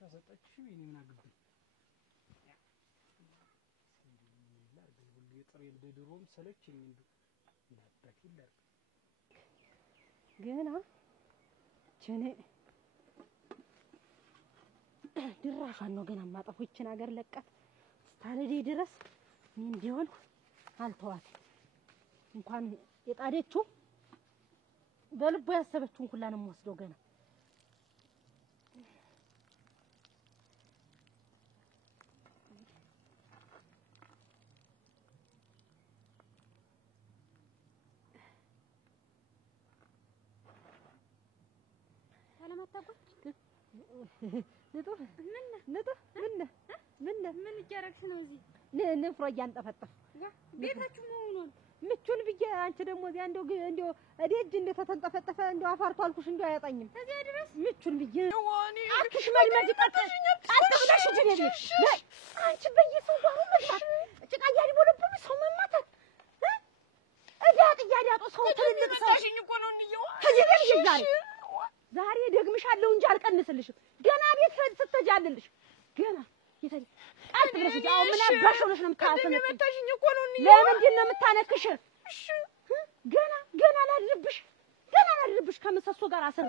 ተሰጠችሽ እኔ ምን አገባኝ የጥሬን በድሮም ሰለችኝ እናባቴ ይላል ገና ቸኔ ድራሻን ነው ገና ማጠፎ ይችን ሀገር ለቃት ስታለዴ ድረስ ምን እንዲሆን አልተዋት እንኳን የጣደችው በልቦ ያሰበችውን ሁላንም ወስደው ገና ምን እያረግሽ ነው እዚህ? ንፍሮ እያንጠፈጠፍ ቤታችሁ መሆኑን ምቹን ብዬ አንቺ ደግሞ እዚያ እንደው እዴጅ እንደተንጠፈጠፈ እንደው አፋርቶ አልኩሽ እንደው አያጣኝም እዚያ ድረስ ምቹን ብዬ አክሽ መልመድ ቀጥብለሽ ጅነሽ አንቺ በየሰው ጋር መጣት ጭቃ ያዲቦለብኝ ሰው መማታት እዳጥ ያዳጡ ሰው ትልቅ ሰው እኮ ነው እንየው ከዚህ ዛሬ ደግምሻለሁ እንጂ አልቀንስልሽም ገና ቤት ስትጃልልሽ ገና ይተል አጥብረሽ ያው ምን አባሽውሽ ነው የምታሰነው መታሽኝ እኮ ነው እንየው ለምንድን ነው የምታነክሽ ገና ላልብሽ ከምሰሶ ጋር አሰር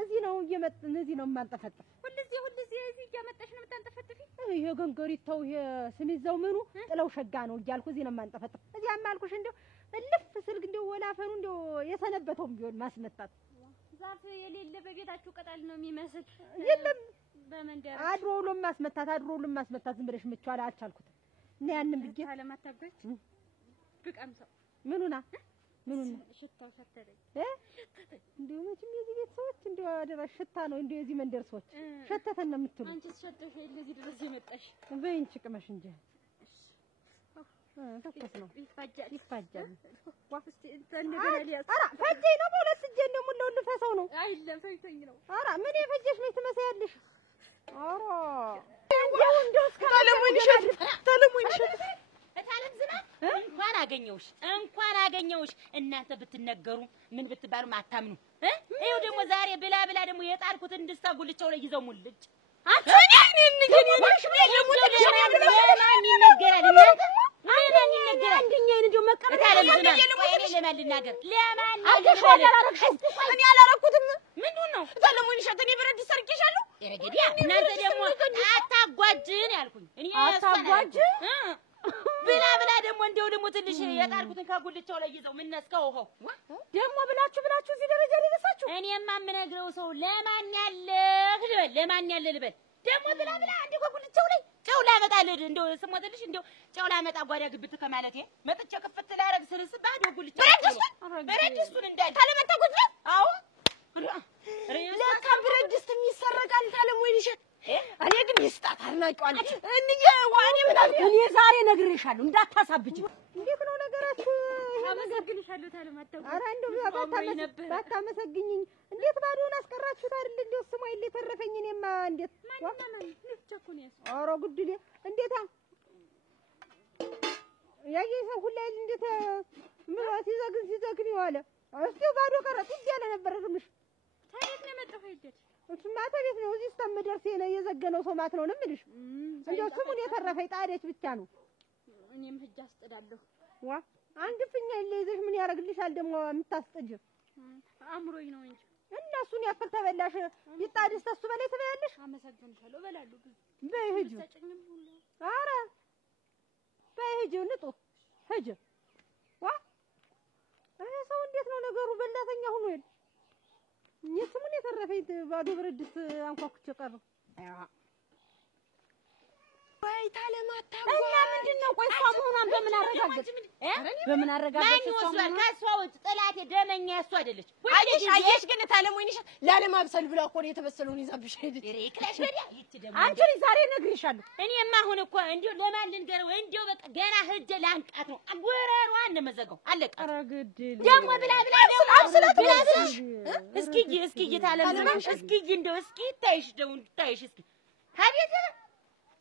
እዚህ ነው እየመጣን እዚህ ነው የማንጠፈጥፍ ሁልዚህ እዚህ እያመጣሽ ነው የምታንጠፈጥፊ ይሄ ገንገሪታው ይሄ ስሚዛው ምኑ ጥለው ሸጋ ነው እያልኩ እዚህ ነው የማንጠፈጥፍ እዚያም አልኩሽ እንደው እልፍ ስልክ እንደው ወላፈኑ እንደው የሰነበተውም ቢሆን ማስመጣት ዛፍ የሌለ በቤታችሁ ቅጠል ነው የሚመስል የለም በመንደር አድሮ ሁሉም ማስመታት ዝም ብለሽ ምቻላ አቻልኩት እና ያንን ብዬ አለማታበች ብቀምሰው ምኑና ሽታው ሸተተኝ እንደው መቼም የዚህ ቤት ሰዎች እንደው አደራ ሽታ ነው እንደው የዚህ መንደር ሰዎች ሸተተን ነው የምትሉ አንቺስ ሸተሽ ለዚህ ድረስ የመጣሽ በእንቺ ቅመሽ እንጂ ተከስ ነው ይፋጃል እስቲ እንደገና ሊያስ ኧረ ፈጀኝ ነው በሁለት እጄ እንደው ሙሉ ልፈሰው ነው አይደለም ፈጅቶኝ ነው ኧረ ምን የፈጀሽ ነው ትመስያለሽ ኧረ እንደው ተለሙኝ ሸት እታለም ዝናብ እንኳን አገኘውሽ እናንተ ብትነገሩ ምን ብትባሉ ማታምኑ ይኸው ደግሞ ዛሬ ብላ ደግሞ የጣልኩትን እንድስታ ጉልቻው ላይ ይዘው ሙልጭ ብላ ደግሞ እንደው ደግሞ ትንሽ የጣልኩትን ከጉልቻው ላይ ይዘው ምን ነስከው ሆ ደግሞ ብላችሁ እዚህ ደረጃ ሊደርሳችሁ እኔማ የምነግረው ሰው ለማን ያለ ልበል ደግሞ ብላ አንዴ ከጉልቻው ላይ ጨው ላመጣልህ እንደው ስሞትልሽ እንደው ጨው ላመጣ ጓዳ ግብት ከማለቴ መጥቼ ክፍት ላረግ ስልስ ባዶ ጉልቻው በረድስቱን እንዳይ ታለመጣ ጉልቻ አዎ ለካ ብረት ድስት የሚሰረቃል ታለም ወይ ልሽት እኔ ግን ይስጣት አድናቂዋን እንዬ ዋኔ ምን አልኩ እኔ ዛሬ ነግሬሻለሁ እንዳታሳብጂ እንዴት ነው ነገራችሁ አመሰግንሻለሁ ታለማታው ኧረ እንደው ባታመሰግኝኝ እንዴት ባዶን አስቀራችሁት አይደል እንደው ስሟ ይል የተረፈኝ እኔማ እንዴት ማንናማን ንፍቸኩን ያስ ኧረ ጉድሌ እንዴታ ያየ ሰው ሁላ እንዴት ምን ሲዘግን ይዋለ እስቲ ባዶ ቀረ ጥድ ያለ ነበር ትንሽ ታሪክ ነው መጣሁ አይደል እሱማ ታሪክ ነው እዚህ እስከምደርስ የዘገነው ሰው ማት ነው የምልሽ እንደው ስሙን የተረፈኝ ጣደች ብቻ ነው እኔም ህጅ አስጥዳለሁ ዋ አንድ ፍኛ ይዘሽ ምን ያረግልሻል ደግሞ የምታስጥጅ አምሮኝ ነው እንጂ እነሱን ያክል ተበላሽ ይጣድስ ተሱ በላይ ትበያለሽ አመሰግንሻለሁ እበላለሁ በይ ሂጂ ኧረ በይ ሂጂ ንጡ ሂጂ ዋ ሰው እንዴት ነው ነገሩ በላተኛ ሆኖ ይል ስሙን የተረፈኝ ባዶ ብረት ድስት አንኳኩቼ ቀረሁ ወይ ታለማታው እና ምንድነው ቆይ እሷ መሆኗን በምን አረጋገጥ በምን አረጋገጥ እሷ መሆኗን ከሷ ውጭ ጠላቴ ደመኛ እሷ አይደለች አየሽ ግን ታለም ወይንሽ ላለማብሰል ብላ እኮ ነው የተበሰለውን ይዛብሽ ሄደች ሬክላሽ ወዲያ ይትደም አንቺ ዛሬ ነግሬሻለሁ እኔማ አሁን እኮ እንዲሁ ለማን ልንገረው እንዲሁ በቃ ገና ህጀ ላንቃት ነው አጉራሯን እንደመዘጋው አለቀ አረግድል ደግሞ ብላ አብስላት ብላ እስኪ ታለም እስኪ እንደው እስኪ ታይሽ እስኪ ሀቤት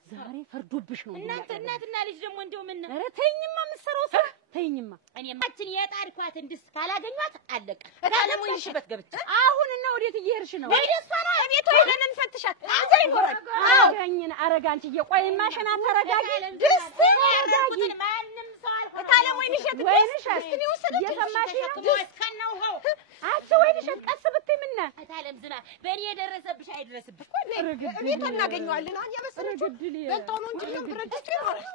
ዛሬ ፈርዶብሽ ነው እናትና ልጅ ደግሞ እንደው ምን ኧረ ተይኝማ የምትሰራው ስራ ተይኝማ እኔማችን የጣድኳት እንድስ ካላገኟት አለቀ ታለም ወይሽበት ገብቼ አሁን እና ወዴት እየሄድሽ ነው ወይስ ፈራ ቤት ሄደን እንፈትሻት አንተ ይኖር አውኛን አረጋ አንቺ እየቆይ ማሽና ተረጋጊ ደስ ያረጋጊ ማንም ሰው አልሆነ ታለም ወይንሸት እስቲ ነው ወሰደች እየሰማሽ ነው እስከነው ሆ አንቺ ወይንሸት ቀስ ብትይ ምን ታለም ዝና በእኔ የደረሰብሽ አይደረስብሽ እቤት እናገኘዋለን አሁን ያበሰለችው በልጣው ነው እንጂ ብረት ድስት ይኖራል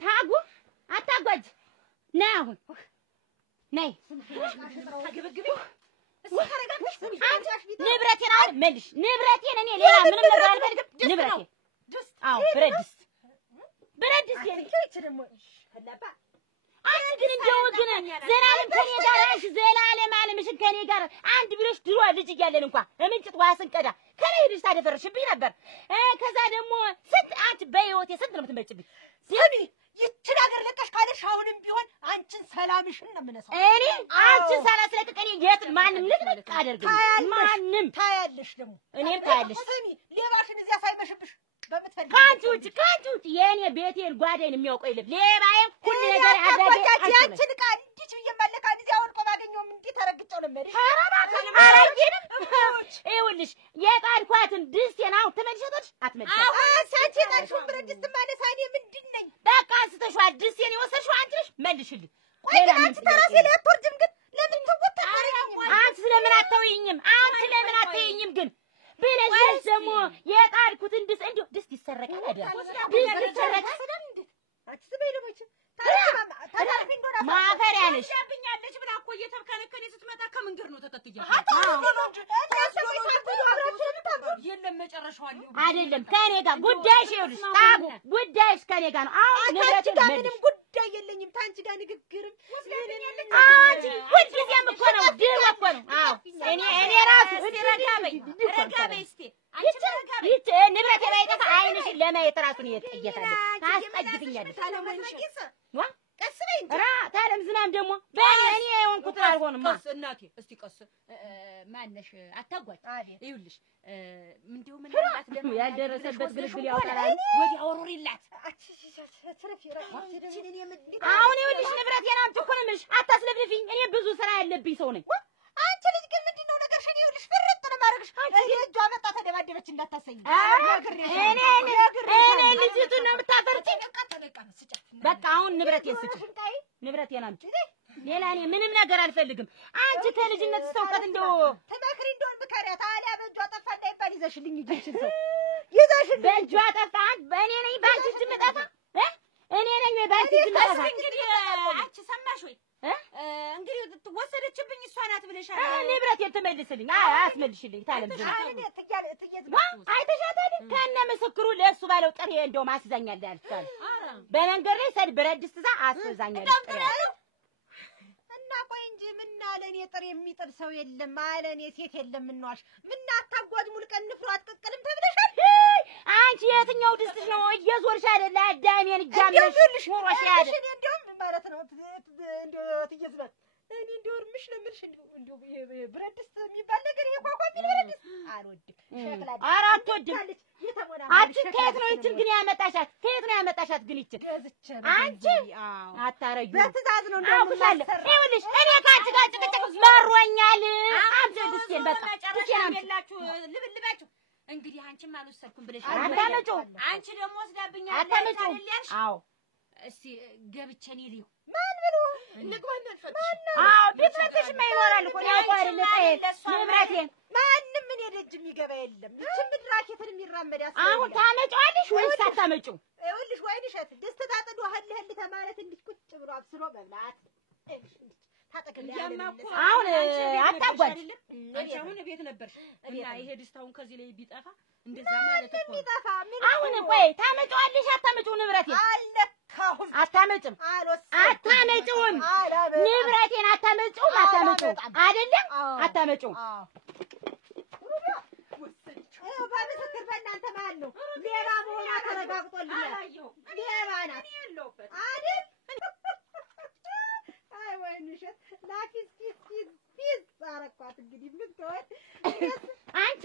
ታጉ አታጓጅ ነይ አሁን ነይ ንብረቴን አሁን መልሽ ንብረቴን እኔ ሌላ ምንም ነገር አልፈልግም ንብረቴን አዎ ብረት ድስት አንቺ ግን እንደው ግን ዘላለም ከኔ ጋር አንቺ ዘላለም አለምሽን ከኔ ጋር አንድ ቢሎሽ ድሮ ልጅ እያለን እንኳን እምንጭት ውሃ ስንቀዳ ከኔ ሄድሽ ታደፈርሽብኝ ነበር ከዛ ደግሞ ስንት አንቺ በህይወቴ ስንት ነው የምትመጭብኝ ስሚ ይችን ሀገር ለቀሽ ካለሽ አሁንም ቢሆን አንቺን ሰላምሽን ነው የምነሳው እኔ አንቺን ሳላስለቅቅ እኔ የት ማንም ልቅልቅ አደርግም ማንም ታያለሽ ደግሞ እኔም ታያለሽ ስሚ ሌባሽን እዚያ ሳይመሽብሽ ከአንቺ ውጭ የእኔ ቤቴን ጓዴን የሚያውቀው የለም ሌባዬን ሁሉ ነገር አድራጊ አንቺን ቃል እንዲች ብዬ ማለቃ እዚያ ወልቆ ባገኘውም እንዲህ ተረግጬው ለመድሽ አራጅንም ይኸውልሽ የጣድኳትን ድስቴን አሁን ትመልሸቶች አትመልሽ አሁን ሳንቺ ታልሽው ብረት ድስት ማለት እኔ ምንድን ነኝ በቃ አንስተሽዋል ድስቴን የወሰድሽው አንቺ ነሽ መልሽልኝ ቆይ ግን አንቺ ተራሴ ላይ አትወርጅም ግን ለምን ትወጣለሽ አንቺ ስለምን አትተውኝም ግን ብለሽ ደግሞ የጣድኩትን ድስት እንዲሁ ድስት ይሰረቃል አይደል ድስት ይሰረቃል አንቺ ስበይልሞች ታላፊ እንደሆነ ማፈሪያ ነሽ ያብኛለች ብላ እኮ እየተብከነከነ ስትመጣ ከመንገድ ነው ተከትያ የለም መጨረሻው አለ አይደለም ከኔ ጋር ጉዳይሽ ይኸውልሽ ታጉ ጉዳይሽ ከኔ ጋር ነው አሁን አንቺ ጋር ምንም ጉዳይ የለኝም ታንቺ ጋር ንግግርም አንቺ ሁልጊዜም እኮ ነው ድሮ እኮ ነው አዎ እኔ ራሱ ረጋ በይ እስኪ ይቺ ንብረቴ ባይጠፋ ዓይንሽን ለማየት ራሱን እየጠየታለሁ ታስጠግትኛለሽ ዋ ቀስ በይ ታለም ዝናም ደግሞ በእኔ የሆንኩት አልሆንም ቀስ እናቴ እስቲ ቀስ ማነሽ አታጓጅ ይኸውልሽ ምንድነው ምን አላት ደግሞ ያልደረሰበት ግልግል ያወጣላል ወዲ አውሮሪላት አሁን ይኸውልሽ ንብረቴን አምጪ እኮ ነው የምልሽ አታስለፍልፊኝ እኔ ብዙ ስራ ያለብኝ ሰው ነኝ አንቺ ልጅ ግን ምንድነው ነገርሽ ይኸውልሽ ፍርጥ ነው ማረግሽ እኔ እጇ መጣ ተደባደበች እንዳታሰኝ እኔ ልጅቱን ነው የምታፈርጪኝ በቃ አሁን ንብረቴን ስጪ ንብረቴን አምጪ ሌላ እኔ ምንም ነገር አልፈልግም አንቺ ከልጅነት እስከ እንደው ተመክሪ እንደው ምከሪያት አሊያ በእጇ ጠፋ እንዳይባል ይዘሽልኝ ይጅችን ሰው ይዘሽልኝ በእጇ ጠፋ በእኔ ነኝ ባንቺ እጅ የምጠፋ እኔ ነኝ ባንቺ እጅ የምጠፋ እንግዲህ አንቺ ሰማሽ ወይ እንግዲህ ወሰደችብኝ እሷ ናት ብለሻል ንብረቴን ትመልስልኝ አስመልሽልኝ ታለም ዝም አይተሻታል ከነ ምስክሩ ለእሱ ባለው ጥሬ እንደው ማስዛኛል ያልቻል በመንገድ ላይ ሰድ ብረት ድስት እዛ አስዛኛል ጥሬ እና ቆይ እንጂ ምን አለኔ ጥሬ የሚጥል ሰው የለም አለኔ ሴት የለም እንዋሽ ምን አታጓጅ ሙልቀን ንፍሮ አትቀቅልም ተብለሻል አንቺ የትኛው ድስትሽ ነው እየዞርሽ አይደለ አዳሜን እያመሽ ሞሮሽ አይደል እኔ እንደውም ማለት ነው እንደው ትየዝበት እኔ እንደው እርምሽ ነው የምልሽ እንደው ይሄ ብረት ድስት የሚባል ነገር ይሄ ቋቋሚ ብረት ድስት አልወድም ሸክላ ኧረ አትወድም አንቺ ከየት ነው ይችን ግን ያመጣሻት ከየት ነው ያመጣሻት ግን ይችን አንቺ አታረዩ በትእዛዝ ነው እንደምናሰራ ይኸውልሽ እኔ ካንቺ ጋር ጭቅጭቅ መሮኛል አንቺ ድስቴን በቃ ድስቴን ያላችሁ ልብልባችሁ እንግዲህ አንቺም አልወሰድኩም ብለሽ አታመጪው አንቺ ደግሞ ወስዳብኛል አታመጪው አዎ እስቲ ገብቼ እኔ ልዩ ማን ብሎ ንግባን አንፈልሽ አዎ ቢትረትሽ ማይኖራል እኮ ያው አይደል ንብረቴን ማንም እኔ ደጅ የሚገባ የለም እቺ ምድራኪትን የሚራመድ ያሰ አሁን ታመጪዋለሽ ወይስ አታመጪው ይኸውልሽ ወይንሸት ድስት ታጥዶ ህልህል ተማለት እንዲህ ቁጭ ብሎ አብስሎ መብላት አሁን አታጓጅ አንቺ አሁን ቤት ነበርሽ እና ይሄ ድስታውን ከዚህ ላይ ቢጠፋ እንደዛ ማለት እኮ ቢጠፋ ምን አሁን ቆይ ታመጪዋለሽ አታመጪው ንብረቴን አለካሁን አታመጭም አታመጪውም ንብረቴን አታመጪውም አይደለም አታመጪውም በምስክር በእናንተ መሀል ነው ሌባ መሆኗ ተረጋግጦልኛል ሌባ ናት አይደል አይ ወይንሸት ላኪስ ኪስ አረኳት እንግዲህ ምን ትሆን አንቺ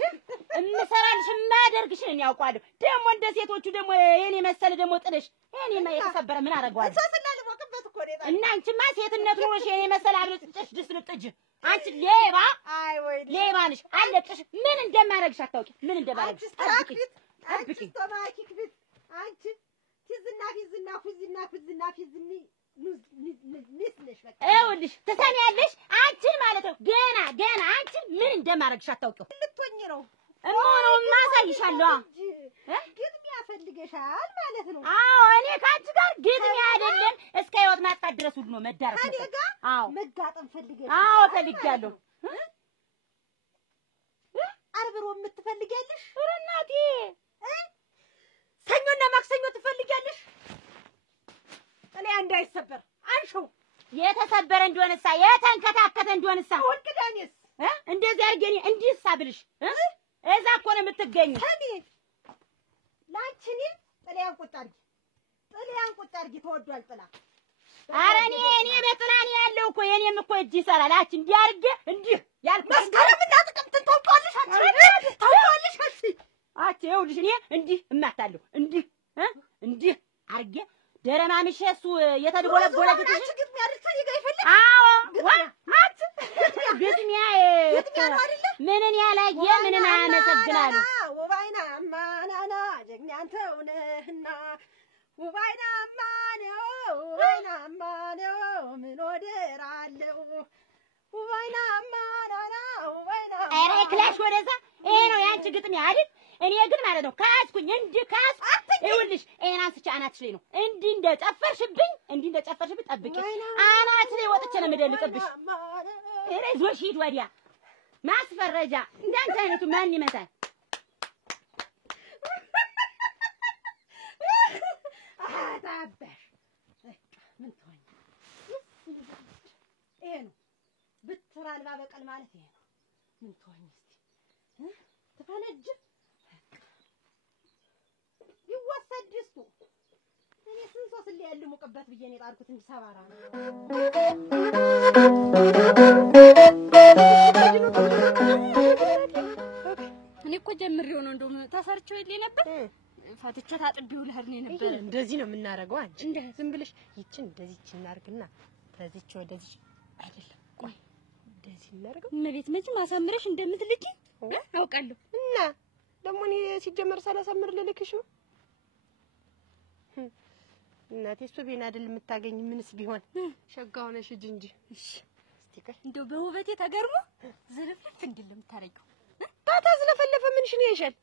እምሰራልሽ የማደርግሽን እኔ ያውቃለሁ ደግሞ እንደ ሴቶቹ ደግሞ የኔ መሰለ ደግሞ ጥልሽ እኔማ የተሰበረ ምን አደርገዋለሁ ሰስላልሞቅበት እኮ ነው እና አንቺማ ሴትነት ኖሮሽ የኔ መሰለ አብልጥሽ ድስት ልጥጅ አንቺ ሌባ አይ ወይ ሌባ ነሽ አለቅሽ ምን እንደማደርግሽ አታውቂ ምን እንደማደርግሽ ጠብቂ አንቺ ተማኪክ ቢት አንቺ ፊዝና ሚስነሽ በቃ ይኸውልሽ ትሰሚያለሽ አንቺን ማለት ነው ገና አንቺን ምን እንደማደርግሽ አታውቂው ልትሆኚ ነው እሞነው ማሳይሻለሁ ግጥሚያ ፈልገሻል ማለት ነው አዎ እኔ ካንቺ ጋር ግጥሚያ አይደለም እስከ ህይወት ማጥፋት ድረስ ሁሉ ነው መዳረስ ከኔ ጋር አዎ መጋጠም ፈልገሻል አዎ ፈልጊያለሁ አርብሮ የምትፈልጊያለሽ እናቴ ሰኞና ማክሰኞ ትፈልጊያለሽ እኔ እንዳይሰበር አንሺው የተሰበረ እንደሆነሳ የተንከታከተ እንደሆነሳ አሁን ቅዳሜስ እንደዚህ አድርጌ እንዲሳ ብልሽ እዛ እኮ ነው የምትገኘው ከኔ ላንቺኒ ጥልያን ቁጭ አድርጊ ተወዷል ጥላ ኧረ እኔ በጥላ ነው ያለው እኮ የኔም እኮ እጅ ይሰራል አች እንዲህ አድርጌ እንዲህ ያልኩት መስከረምና ጥቅምትን ታውቂዋለሽ አች ይኸውልሽ እኔ እንዲህ እማታለሁ እንዲህ አድርጌ ደረማምሽ እሱ የተድቦለቦለ ግጥሽ ግጥሚያ ልትሰሪ ጋር ይፈልግ አዎ ማት ግጥሚያ ምንን ያላየ ምንን አመሰግናሉ ውባይና ማናና ጀግና አንተው ነህና ውባይና ማነው ምን ወደር አለው ውባይና ማናና ውባይና ኧረ ክላሽ ወደዛ ይሄ ነው ያንቺ ግጥሚያ አይደል እኔ ግን ማለት ነው ካስኩኝ እንዲህ ካስኩ ይኸውልሽ ይሄን አንስቼ አናትሽ ላይ ነው እንዲህ እንደጨፈርሽብኝ ጠብቂ አናት ላይ ወጥቼ ነው የምደልቅብሽ ኧረ ይዞሽ ሂድ ወዲያ ማስፈረጃ እንዳንቺ አይነቱ ማን ይመታል አታበሽ ምን ትሆኝ ይሄ ነው ብትር አልባ በቀል ማለት ይሄ ነው ምን ትሆኝ እስቲ ተፈነጅ ይወሰድ ድስቱ እኔ ስንት ሰው ስለያል ሙቀበት ብዬ ነው የጣልኩት እንጂ ሰባራ ነው እኔ እኮ ጀምሬው ነው እንደውም ተሰርቼው የለ ነበር ፋትቼ ታጥቢው ልሄድ ነው ነበር እንደዚህ ነው የምናረገው አንቺ ዝም ብለሽ ይችን እንደዚህ እናርግና ከዚች ወደዚህ አይደለም ቆይ እንደዚህ እናርገው እመቤት መቼም አሳምረሽ እንደምትልኪ አውቃለሁ እና ደግሞ እኔ ሲጀመር ሳላሳምር ልልክሽ ነው እናቴ እሱ ቤን አይደል የምታገኝ ምንስ ቢሆን ሸጋ ሆነሽ እጅ እንጂ እሺ እስቲ ቆይ እንደው በውበቴ ተገርሞ ዝርፍልፍ እንድልም ታረጊው ታታዝለፈለፈ ምንሽ ነው ይሻል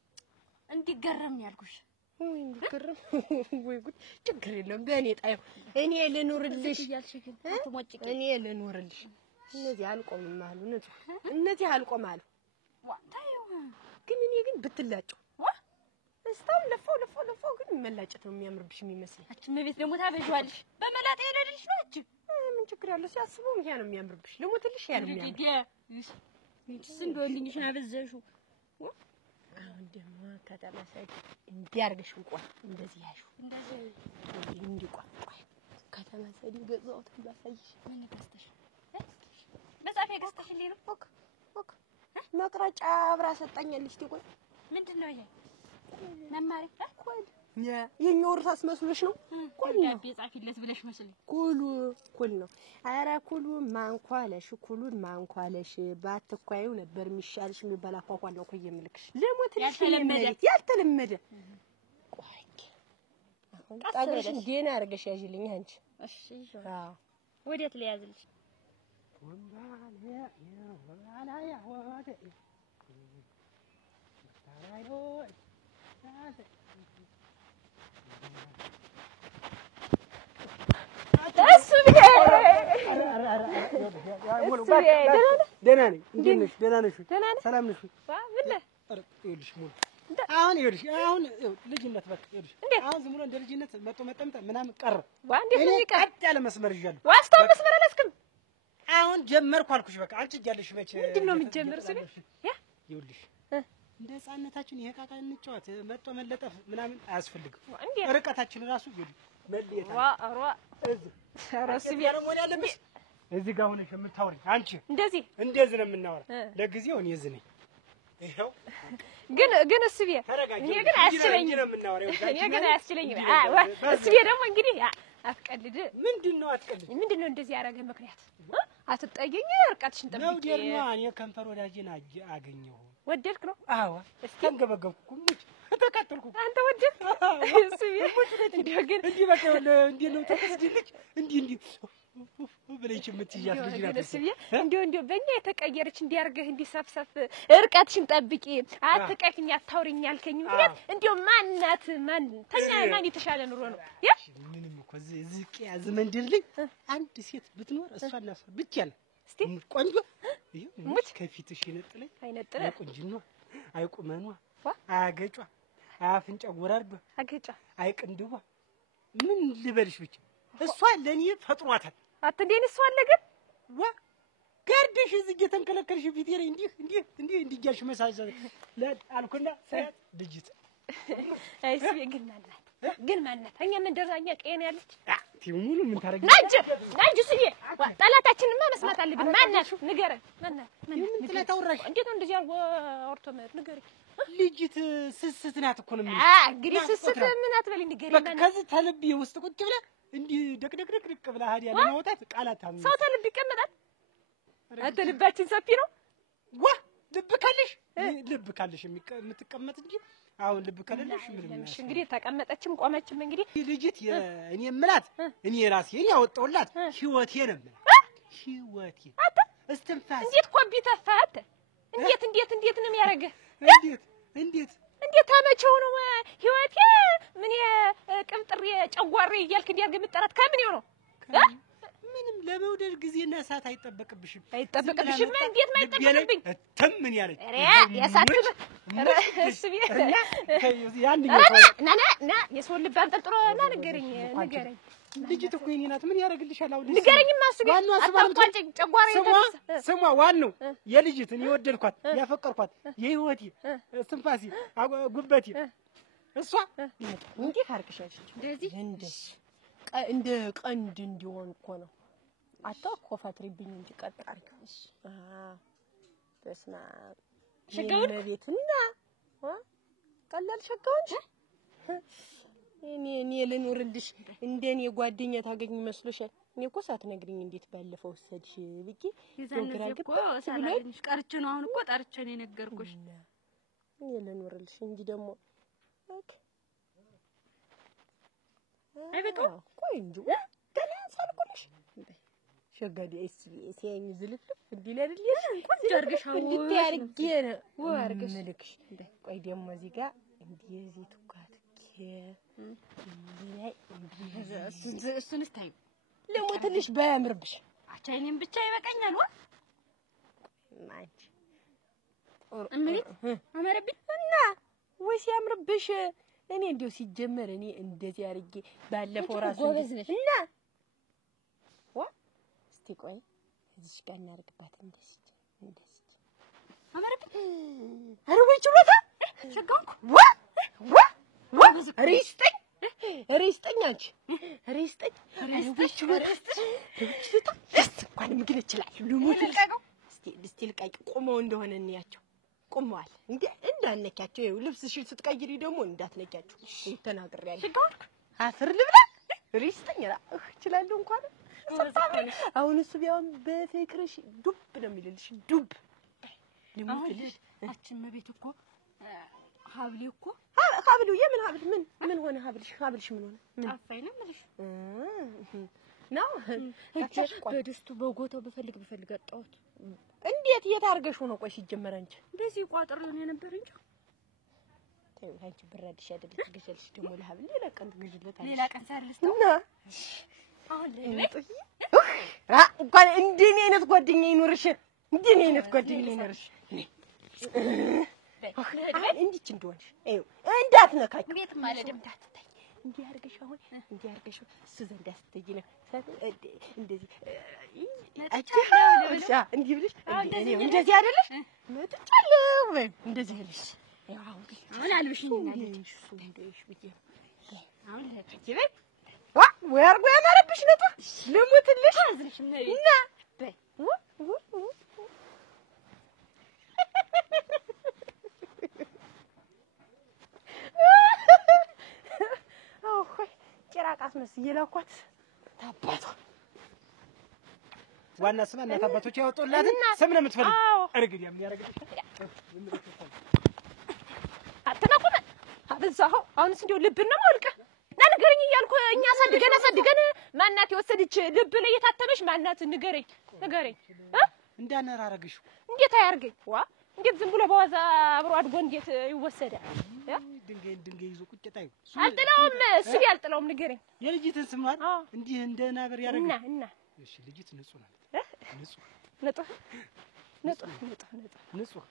እንዲገረም ያልኩሽ ወይ እንዲገረም ወይ ጉድ ችግር የለውም በእኔ ጣዩ እኔ ልኑርልሽ እያልሽ ግን አትሞጭቂ እኔ ልኑርልሽ እነዚህ አልቆምም አሉ ንጹህ እነዚህ አልቆም አሉ ዋታዩ ግን እኔ ግን ብትላጭው እስታም ለፈው ግን መላጨት ነው የሚያምርብሽ የሚመስል አቺ መቤት ደግሞ ታበጇልሽ በመላጣ የሌለሽ ነው አቺ ምን ምን ችግር አለው? ሲያስበው ይሄ ነው የሚያምርብሽ። ልሙትልሽ ያ ነው የሚያምር። ስንዶልኝሽ አበዘሽው። አሁን ደግሞ ከተመሰል እንዲያርግሽ እንኳን እንደዚህ ያሽው እንደዚህ እንዲቋቋይ ከተመሰል ገዛውት ባሳይሽ ምን ገዝተሽ መጻፊያ ገዝተሽልኝ ነው? ኦክ መቅረጫ አብራ ሰጣኛለች። ትቆይ ምንድነው ይሄ? መማሪ ቆይ የኛው እርሳስ መስሎሽ ነው? ቆይ ዳቤ ጻፊለት ብለሽ መስሎኝ። ኩል ነው። ኧረ ኩሉ ማንኳለሽ ኩሉን ማንኳለሽ ባትኳዩ ነበር የሚሻልሽ የሚባል አኳኋን ነው እኮ የምልክሽ። ለሞትልሽ ያልተለመደ ቆይ አሁን ጠብሽን ዴና አድርገሽ ያዥልኝ አንቺ። እሺ አዎ ወዴት ልያዝልሽ? ደህና ነኝ። እንዴት ነሽ? ደህና ነሽ? ሰላም ነሽ? ይኸውልሽ ሙሉ አሁን ይኸውልሽ አሁን ልጅነት በቃ ይኸውልሽ አሁን ዝም ብሎ እንደ ልጅነት መጥቶ መጠምጠም ምናምን ቀረ። እንዴት ነው ቀጥ ያለ መስመር ይዣለሁ። ዋስታው መስመር አላስክም። አሁን ጀመርኩ አልኩሽ። በቃ አንቺ እያለሽ መቼ ምንድን ነው የምትጀምር? ስለ ይኸውልሽ እንደ ህፃንነታችን ይሄ ዕቃ እንጫወት መጥቶ መለጠፍ ምናምን አያስፈልግም። እንዴ ርቀታችን ራሱ ይኸውልሽ መልየታ ዋ ረስቢ ያለ ሞኝ ያለብሽ እዚህ ጋር ሆነሽ የምታወሪ አንቺ እንደዚህ ነው የምናወራ። ለጊዜው እኔ እዚህ ነኝ። ይኸው ግን እስቢ እኔ ግን አያስችለኝም። እኔ ግን አያስችለኝም። እስቢ ደግሞ እንግዲህ አትቀልድ። ምንድነው አትቀልድ? ምንድነው እንደዚህ ያደረገ ምክንያት? አትጠየኝ። እርቀትሽን ጠብቂ። ነው ደግሞ እኔ ከንፈር ወዳጄን አገኘሁ። ወደድክ ነው? አዎ ተንገበገብኩ። ሙጭ ተከተልኩ። አንተ ወደድክ? እስቢ እንዲህ ግን እንዲህ በቃ እንዲህ ነው ተከስድልሽ እንዲህ ብለሽ የምትይዣት ልጅ ናት። እስቢ እንዲሁ በእኛ የተቀየረች እንዲያርገህ እንዲሰፍሰፍ እርቀትሽን ጠብቂ። አትቀፊኝ አታውሪኝ ያልከኝ ምክንያት እንዲሁ ማናት ማን የተሻለ ኑሮ ነው? ምንም እኮ እዚህ ቅያዝ መንደር ላይ አንድ ሴት ብትኖር እሷና እሷ ብቻ ነው። እስቲ ቆንጆ ሙች ከፊትሽ ይነጥለኝ አይነጥለ ቆንጅኗ አይቁመኗ አያገጯ አያፍንጫ ጎራርዷ አገጯ አይቅንድቧ ምን ልበልሽ ብቻ እሷ ለኔ ፈጥሯታል። አትንዴን እሷ አለ ግን ጋርደሽ እዚህ እየተንከለከልሽ ፊቴ ላይ እንዲህ እያልሽ መሳጅ አልኩና ሰያት ልጅት አይስቢ ግን ማናት እኛ ምን ደረኛ ቀየን ያለች ሙሉ ምን ታረጊ ናጅ ስዬ ጠላታችንማ መስማት አለብን። ማናት ንገረን። ማናት ምን ስለታወራሽ እንዴት ነው እንደዚህ አውርቶ ማለት ንገረኝ። ልጅት ስስት ናት እኮ ነው የሚል እንግዲህ ስስት ምን አትበልኝ ንገረኝ። በቃ ከዚህ ተልቢ ውስጥ ቁጭ ብላ እንዲህ ደቅደቅ ብላ ሀዲያ ለማውጣት ቃላት አምጥ ሰው ተልብ ይቀመጣል። አንተ ልባችን ሰፊ ነው። ልብ ካለሽ የምትቀመጥ እንጂ አሁን ልብ ከሌለሽ ምንም እሺ እንግዲህ ተቀመጠችም ቆመችም እንግዲህ ልጅት እኔ የምላት እኔ ራሴን ያወጣሁላት ህይወቴ ነው የምላት ህይወቴ እስትንፋስ እንዴት ኮምፒውተር ፈተ እንዴት ነው የሚያረገህ? እንዴት ታመቸው ነው ህይወቴ ምን ቅብጥሬ ጨጓሬ እያልክ እንዲያርግ የምትጠራት ከምን ነው? ምንም ለመውደድ ጊዜና ሰዓት አይጠበቅብሽም። እንዴት ማይጠበቅብኝ? ምን ያለኝ ያሳትብ እስቢ ና የሰው ልብ አንጠልጥሎ ና ንገረኝ ልጅት እኮ የእኔ ናት። ምን ያደርግልሻል? አሁን ንገረኝማ እስቢ አታቋጭኝ ጨጓሬ ስሟ ዋናው የልጅት እኔ የወደድኳት ያፈቀርኳት የህይወቴ እስትንፋሴ ጉበቴ እሷ እንዴት አርክሻለሽ? እንደዚህ እንደ ቀንድ እንዲሆን እኮ ነው። አታኮፋትሪብኝ እንጂ ቀጥ አርክሽ። በስማ ሸጋውን ቤትና ቀላል ሸጋውን እኔ ልኑርልሽ እንደኔ ጓደኛ ታገኝ መስሎሻል? እኔ እኮ ሳትነግሪኝ እንዴት ባለፈው ወሰድሽ ብዬ የዛን እኮ ሳላልሽ ቀርቼ ነው። አሁን እኮ ጠርቼ ነው የነገርኩሽ። እኔ ልኑርልሽ እንጂ ደግሞ አይበቃው ቆይ እንጂ ገና ሳልኩልሽ ሸጋዴ ኤስቢኤስ ያኝ ዝልፍልፍ እንዲል አይደል? ቆንጆ አድርገሽ እንዴት ያርጌ ነው አርገሽ ልክሽ። ቆይ ደግሞ እዚህ ጋር እንደዚህ ትኳትኬ እሱን እስታይ ለሞትልሽ ባያምርብሽ አቻይኔም ብቻ ይበቃኛል። ማንቺ እምሪት አመረብኝ እና ወይ ሲያምርብሽ እኔ እንደው ሲጀመር እኔ እንደዚህ አርጌ ባለፈው ራሱ ጎበዝ ነሽ እና እስቲ ቆይ እዚህ ጋር እናርግባት እንደዚህ አማረብ አረቦች ችሎታ ሸጋንኩ ዋ ሪስጠኝ አንቺ ሪስጠኝ አረቦች ችሎታ እንኳን ምግብ ይችላል ልሞት ልቀቀው እስቲ ልቀቂ ቆመው እንደሆነ እንያቸው ቆመዋል እንዴ እንዳነካቸው ይኸው ልብስሽን ስትቀይሪ ደግሞ እንዳትነካቸው ተናግሬያለሁ ሸጋንኩ አፍር ልብላ ሪስጠኝ እችላለሁ እንኳን አሁን እሱ ቢያውን በፍቅርሽ ዱብ ነው የሚልልሽ ዱብ ልሙትልሽ አችን መቤት እኮ ሀብሌ እኮ ሀብሉ የምን ሀብል ምን ሆነ ሀብልሽ ምን ሆነ ጠፋኝ ነው የምልሽ ነው በድስቱ በጎታው በፈልግ አጣሁት እንዴት እየታርገሽው ነው ቆይ ሲጀመር አንቺ እንደዚህ ቋጥር ነው የነበር እንጂ ተይው አንቺ ብራድሽ አይደል ትገዣልሽ ደግሞ ለሀብል ሌላ ቀን ሳልስ ነው አሁን እንኳን እንደኔ አይነት ጓደኛ ይኖርሽ እንዲች እንደሆንሽ አይው እንዳትነካኝ ቤት ማለት እንዳትታይ እንዲህ አድርገሽ አሁን እንዲህ አድርገሽ እሱ ዘንድ አስተጂ ነው እንደዚህ እንዲህ ብለሽ እንደዚህ አይደለሽ መጥቻለሁ እንደዚህ ብለሽ አሁን አልብሽኝ እናለሽ እሱ እንደሽ ብዬ አሁን ለፈጅበይ ወይ አርጎ ያማረብሽ ነጣ ልሙትልሽ እና በይ ጭራቃስ መስዬ ላኳት ታባቷ ዋና ስም እናት አባቶች ያወጡላት ስም ነው የምትፈልግ እርግድ የሚያረግልሽ አትናቁም አበዛው አሁንስ እንደው ልብና ማልቀ ነገርኝ እያልኩ እኛ አሳድገን ማናት የወሰደች ልብ ላይ የታተመሽ ማናት ንገረኝ እንዳነራረግሽ እንዴት አያርገኝ ዋ እንዴት ዝም ብሎ በዋዛ አብሮ አድጎ እንዴት ይወሰዳል ድንጋይ ይዞ ቁጭ ጣዩ አልጥለውም እሱ ቢያልጥለውም ንገረኝ የልጅትን ስም ማለት እንዲህ እንደ ነገር ያረጋል እና እሺ ልጅት ንጹህ ናት ንጹህ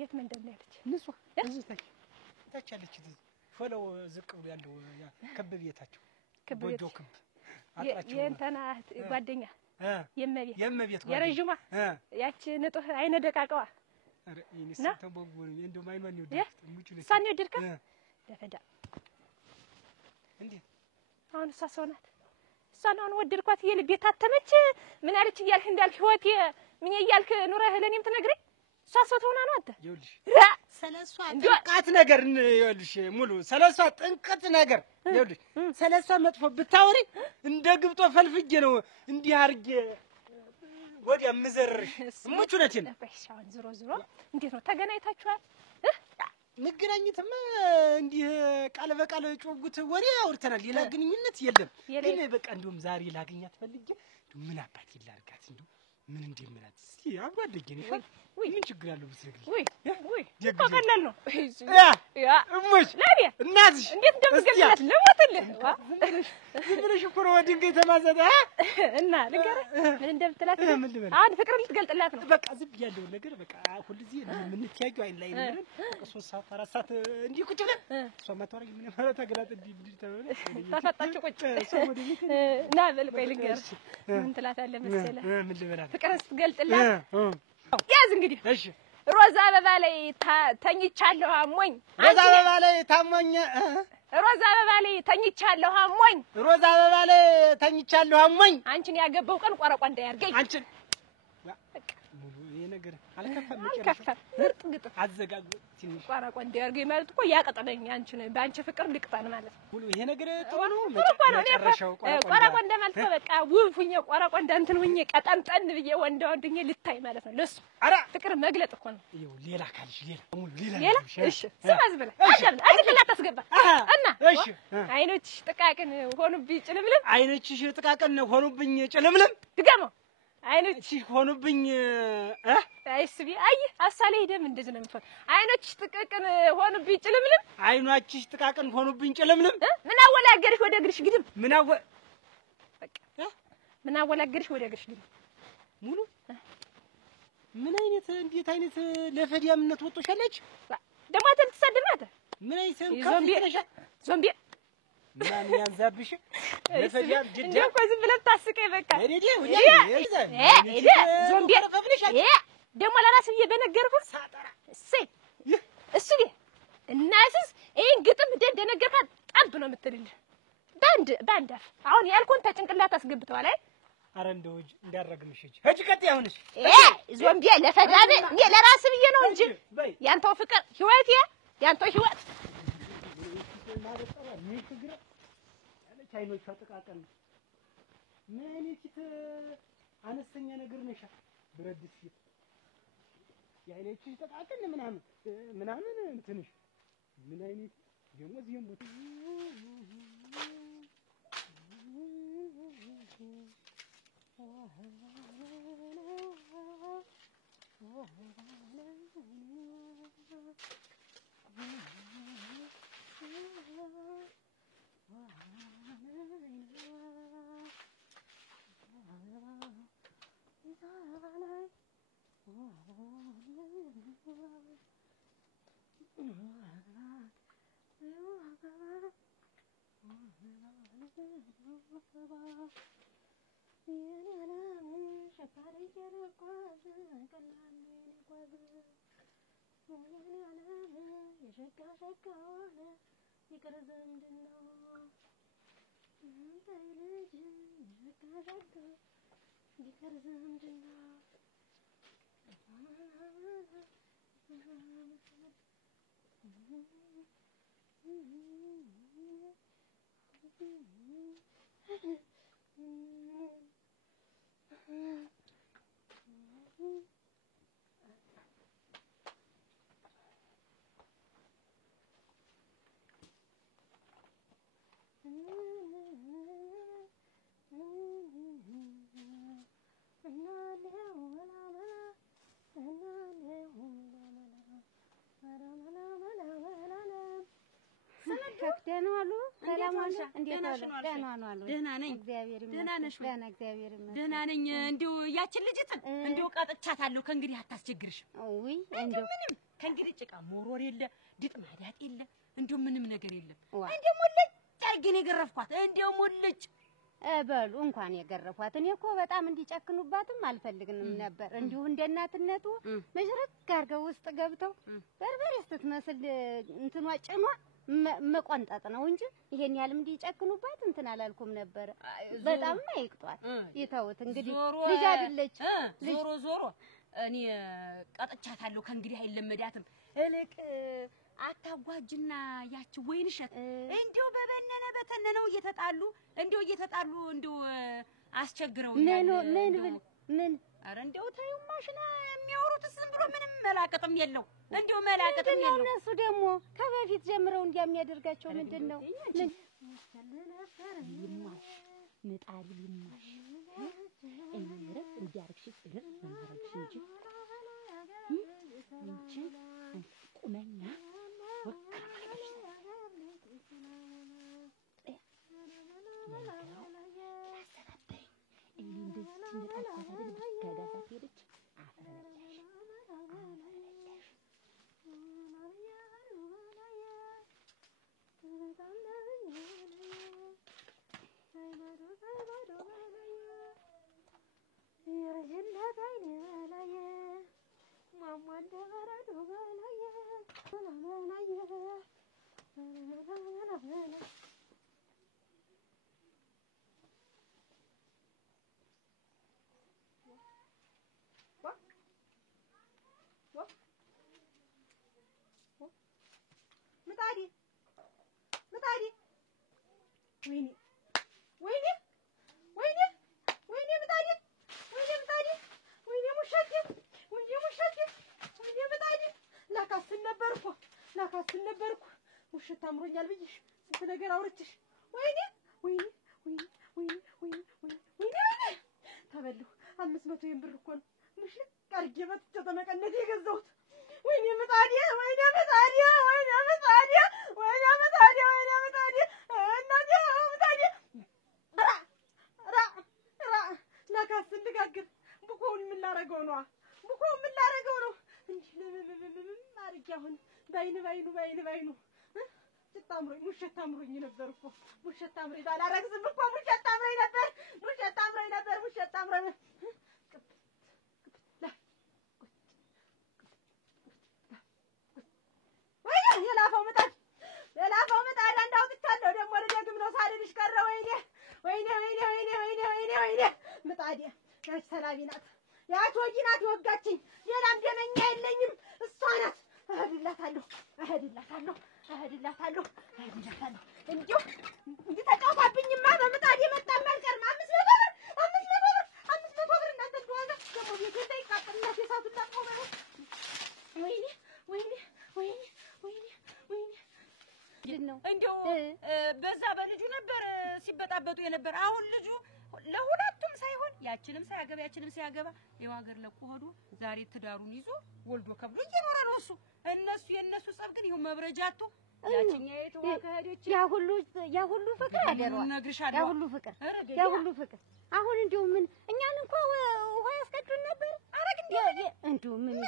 የት መንደር ነው ያለች ንጹህ እዚህ ታች ያለች ፈለው ዝቅ ብሎ ያለው ክብ ቤታቸው ጎጆ ክብ አጥራቸው የእንተና ጓደኛ የመቤት የረጅሟ ያቺ ንጹህ አይነ ደቃቀዋ አረ ይንስ ተቦግቦ እንደው ማይማን ነው ሙቹ ነው ሳን ይወድልከ ደፈዳ እንዴ አሁን እሷ ሰው ናት እሷን አሁን ወደድኳት የልቤ ታተመች ምን አለች እያልክ እንዳልክ ህይወቴ ምን እያልክ ኑረህ ለኔም ትነግረኝ እሷ ሰው ተሆና ነው አንተ ይኸውልሽ ሰለሷ ጥንቃት ነገር ይኸውልሽ ሙሉ ሰለሷ ጥንቅት ነገር ይኸውልሽ ሰለሷ መጥፎ ብታወሪ እንደ ግብጦ ፈልፍጄ ነው እንዲህ አርጌ ወዲያ ምዘርሽ ሙቹ ነች ነው በሻውን ዝሮ እንዴት ነው ተገናኝታችኋል መገናኘትማ እንዲህ ቃል በቃል ጮጉት ወሬ አውርተናል ሌላ ግንኙነት የለም ግን በቃ እንደውም ዛሬ ላገኛት ፈልጌ ምን አባት ይላርጋት እንደው ምን እንደምናት እስቲ አጓደኝ ነው ምን ችግር አለው ብትነግሪኝ ወይ ተቀላል ነው ያ እሙሽ ለኔ እናትሽ እንዴት እንደምገልጽላት ለሞትልህ ዝምብለሽ እኮ ነው ድንጋይ ተማዘደ እና ንገረኝ ምን እንደምትላት ምን ልበል አሁን ፍቅር ልትገልጥላት ነው በቃ ዝም ያለው ነገር በቃ ሁልጊዜ የምንተያየው አይን ላይ ነው 3 ሰዓት 4 ሰዓት እንዲህ ቁጭ ብለን እሷ ማታወራኝ ምን ማለት አገላት እንዲህ ተባለ ተፈጣችሁ ቁጭ ና በልቆይ ልንገርህ ምን ትላታለህ መሰለህ ምን ልበላት ፍቅር ስትገልጥላት ያዝ እንግዲህ እሺ ሮዛ አበባ ላይ ተኝቻለሁ አሞኝ ሮዛ አበባ ላይ ታሞኝ ሮዛ አበባ ላይ ተኝቻለሁ አሞኝ ሮዛ አበባ ላይ ተኝቻለሁ አሞኝ አንቺን ያገባው ቀን ቆረቋ እንዳያርገኝ አንቺን ሙሉ ይሄ ነገር አልከፋም ምርጥ ግጥም አዘጋጉ ትንሽ ቆረቋ እንዳያርገኝ ማለት እኮ ያቀጠለኝ አንቺን በአንቺ ፍቅር ልቅጣን ማለት ነው ሙሉ ይሄ ነገር ጥሩ ነው መጨረሻው ቆረቋ እንደማለት በቃ ውፉኝ ቆረቋ እንዳንተን ሁኜ ቀጠንጠን ብዬ ወንድኜ ልታይ ማለት ነው ለሱ አራ ፍቅር መግለጥ እኮ ነው ይኸው ሌላ ካልሽ ሌላ ሙሉ ሌላ እሺ ስማዝ ብለህ አድርግላት ታስገባ እና እሺ አይኖችሽ ጥቃቅን ሆኑብኝ ጭልምልም አይኖችሽ ጥቃቅን ሆኑብኝ ጭልምልም ድገመው አይኖችሽ ሆኑብኝ አይስቢ አይ አሳለ ሄደም እንደዚህ ነው የምትሆን አይኖችሽ ጥቃቅን ሆኑብኝ ጭልምልም አይኖችሽ ጥቃቅን ሆኑብኝ ጭልምልም ምን አወላገርሽ ወደ እግርሽ ግድም ምን አወላገርሽ ወደ እግርሽ ግድም ሙሉ ምን አይነት እንዴት አይነት ለፈዲያምነት ወጥቶሻለች ደግሞ አንተ ልትሰድማት ምን አይሰም ዞምቢ ማን ያንዛብሽ ለፈጃብ ጅዳ እንደው እኮ ዝም ብለህ ታስቀኝ በቃ እዴ ዞምቢ ደግሞ ለራስ ብዬ በነገርኩህ ሳጠራ እሰይ እሱ ግን እናስስ ይሄን ግጥም እንደነገርካት ጠብ ነው የምትልልህ ባንድ አፍ አሁን ያልኩን ተጭንቅላት አስገብተዋል አይ አረ እንደው እንዳረግምሽ እጂ ቀጥ ያሁንሽ ዞምቢ ለፈዳበ እኔ ለራስ ብዬ ነው እንጂ ያንተው ፍቅር ህይወት ያንተው ህይወት ማለጠራ ምክግራ ያለች አይኖቿ ጥቃቀን ምን ይቺ አነስተኛ ነገር ነሽ ብረድስ ያይለች ጥቃቀን ምናምን እንትንሽ ምን አይነት ደግሞ እዚህም ቦታ ደህና ነኝ እንደው ያችን ልጅትን እንደው ቀጥቻታለሁ ከእንግዲህ አታስቸግርሽም ውይ እንደው ምንም ከእንግዲህ ጭቃ ሞሮር የለ ድጥ ማዳጥ የለ እንደው ምንም ነገር የለም እንደው ሙልጭ አድርጌ ነው የገረፍኳት እንደው ሙልጭ በሉ እንኳን የገረፏት እኔ እኮ በጣም እንዲጨክኑባትም አልፈልግንም ነበር እንዲሁ እንደናትነቱ መጀረክ አድርገው ውስጥ ገብተው በርበሬ ስትመስል እንትኗ ጭኗ መቆንጠጥ ነው እንጂ ይሄን ያህል እንዲጨክኑባት እንትን አላልኩም ነበር በጣም አይቅጧት ይተውት እንግዲህ ልጅ አይደለች ዞሮ እኔ ቀጥቻታለሁ ከእንግዲህ አይለመዳትም እልቅ አታጓጅና ያቺ ወይንሸት እንዴው በበነነ በተነነው እየተጣሉ እንዴው አስቸግረው ምን አረ እንዴው ታዩ ማሽና የሚያወሩት ዝም ብሎ ምንም መላቀጥም የለው እንዴው መላቀጥም የለው እነሱ ደግሞ ከበፊት ጀምረው እንዲያሚያደርጋቸው ምንድነው ይማሽ ምጣሪ ይማሽ እንረስ እንዲያርክሽ ጽድር ማረግሽ እንጂ ቁመኛ ላካስን ነበርኩ ውሸት አምሮኛል ብዬሽ ስንት ነገር አውርችሽ ወይኔ ተበልሁ 500 ብር እኮ ነው ምሽት ቀርጌ መጥቼ ተመቀነቴ የገዛሁት ወይኔ ምጣዴ እናቴ ምጣዴ ላካስን ልጋግር ቡኮውን ምን ላረገው ነው እንዲህ አድርጌ አሁን ባይኑ ሙሸት አምሮኝ ነበር እኮ ሙሸት አምሮኝ ባላረግዝም እኮ ሙሸት አምሮኝ ነበር ሙሸት አምሮኝ የላፈው ምጣድ አንድ አውጥቻለሁ ደግሞ ልደግም ነው ሳልልሽ ቀረ ወይኔ ምጣዴ ያች ሰላቢ ናት ያች ወጊ ናት ወጋችኝ ሌላም ደመኛ የለኝም እሷ ናት እሄድላታለሁ እንዲሁ እንዲህ ተጫውታብኝማ በምጣድ የመጣም አልቀርም 500 ብር እናንተ እንደዋዛ ደግሞ ቤቴ እንዳይቃጠልላት የሳቱን ላጥፎ ወይኔ እንደው በዛ በልጁ ነበር ሲበጣበጡ የነበር አሁን ልጁ ለሁለቱም ሳይሆን ያችንም ሳያገባ የው ሀገር ለቆ ሆዶ ዛሬ ትዳሩን ይዞ ወልዶ ከብሎ እየኖረ ነው እሱ እነሱ የነሱ ጸብ ግን ይሁን መብረጃቱ ያችኛይቱ ከሄደች ያ ሁሉ ፍቅር አደረው ያ ሁሉ ፍቅር አሁን እንደው ምን እኛን እንኳን ውሃ ያስቀዱን ነበር አረግ እንደው ምን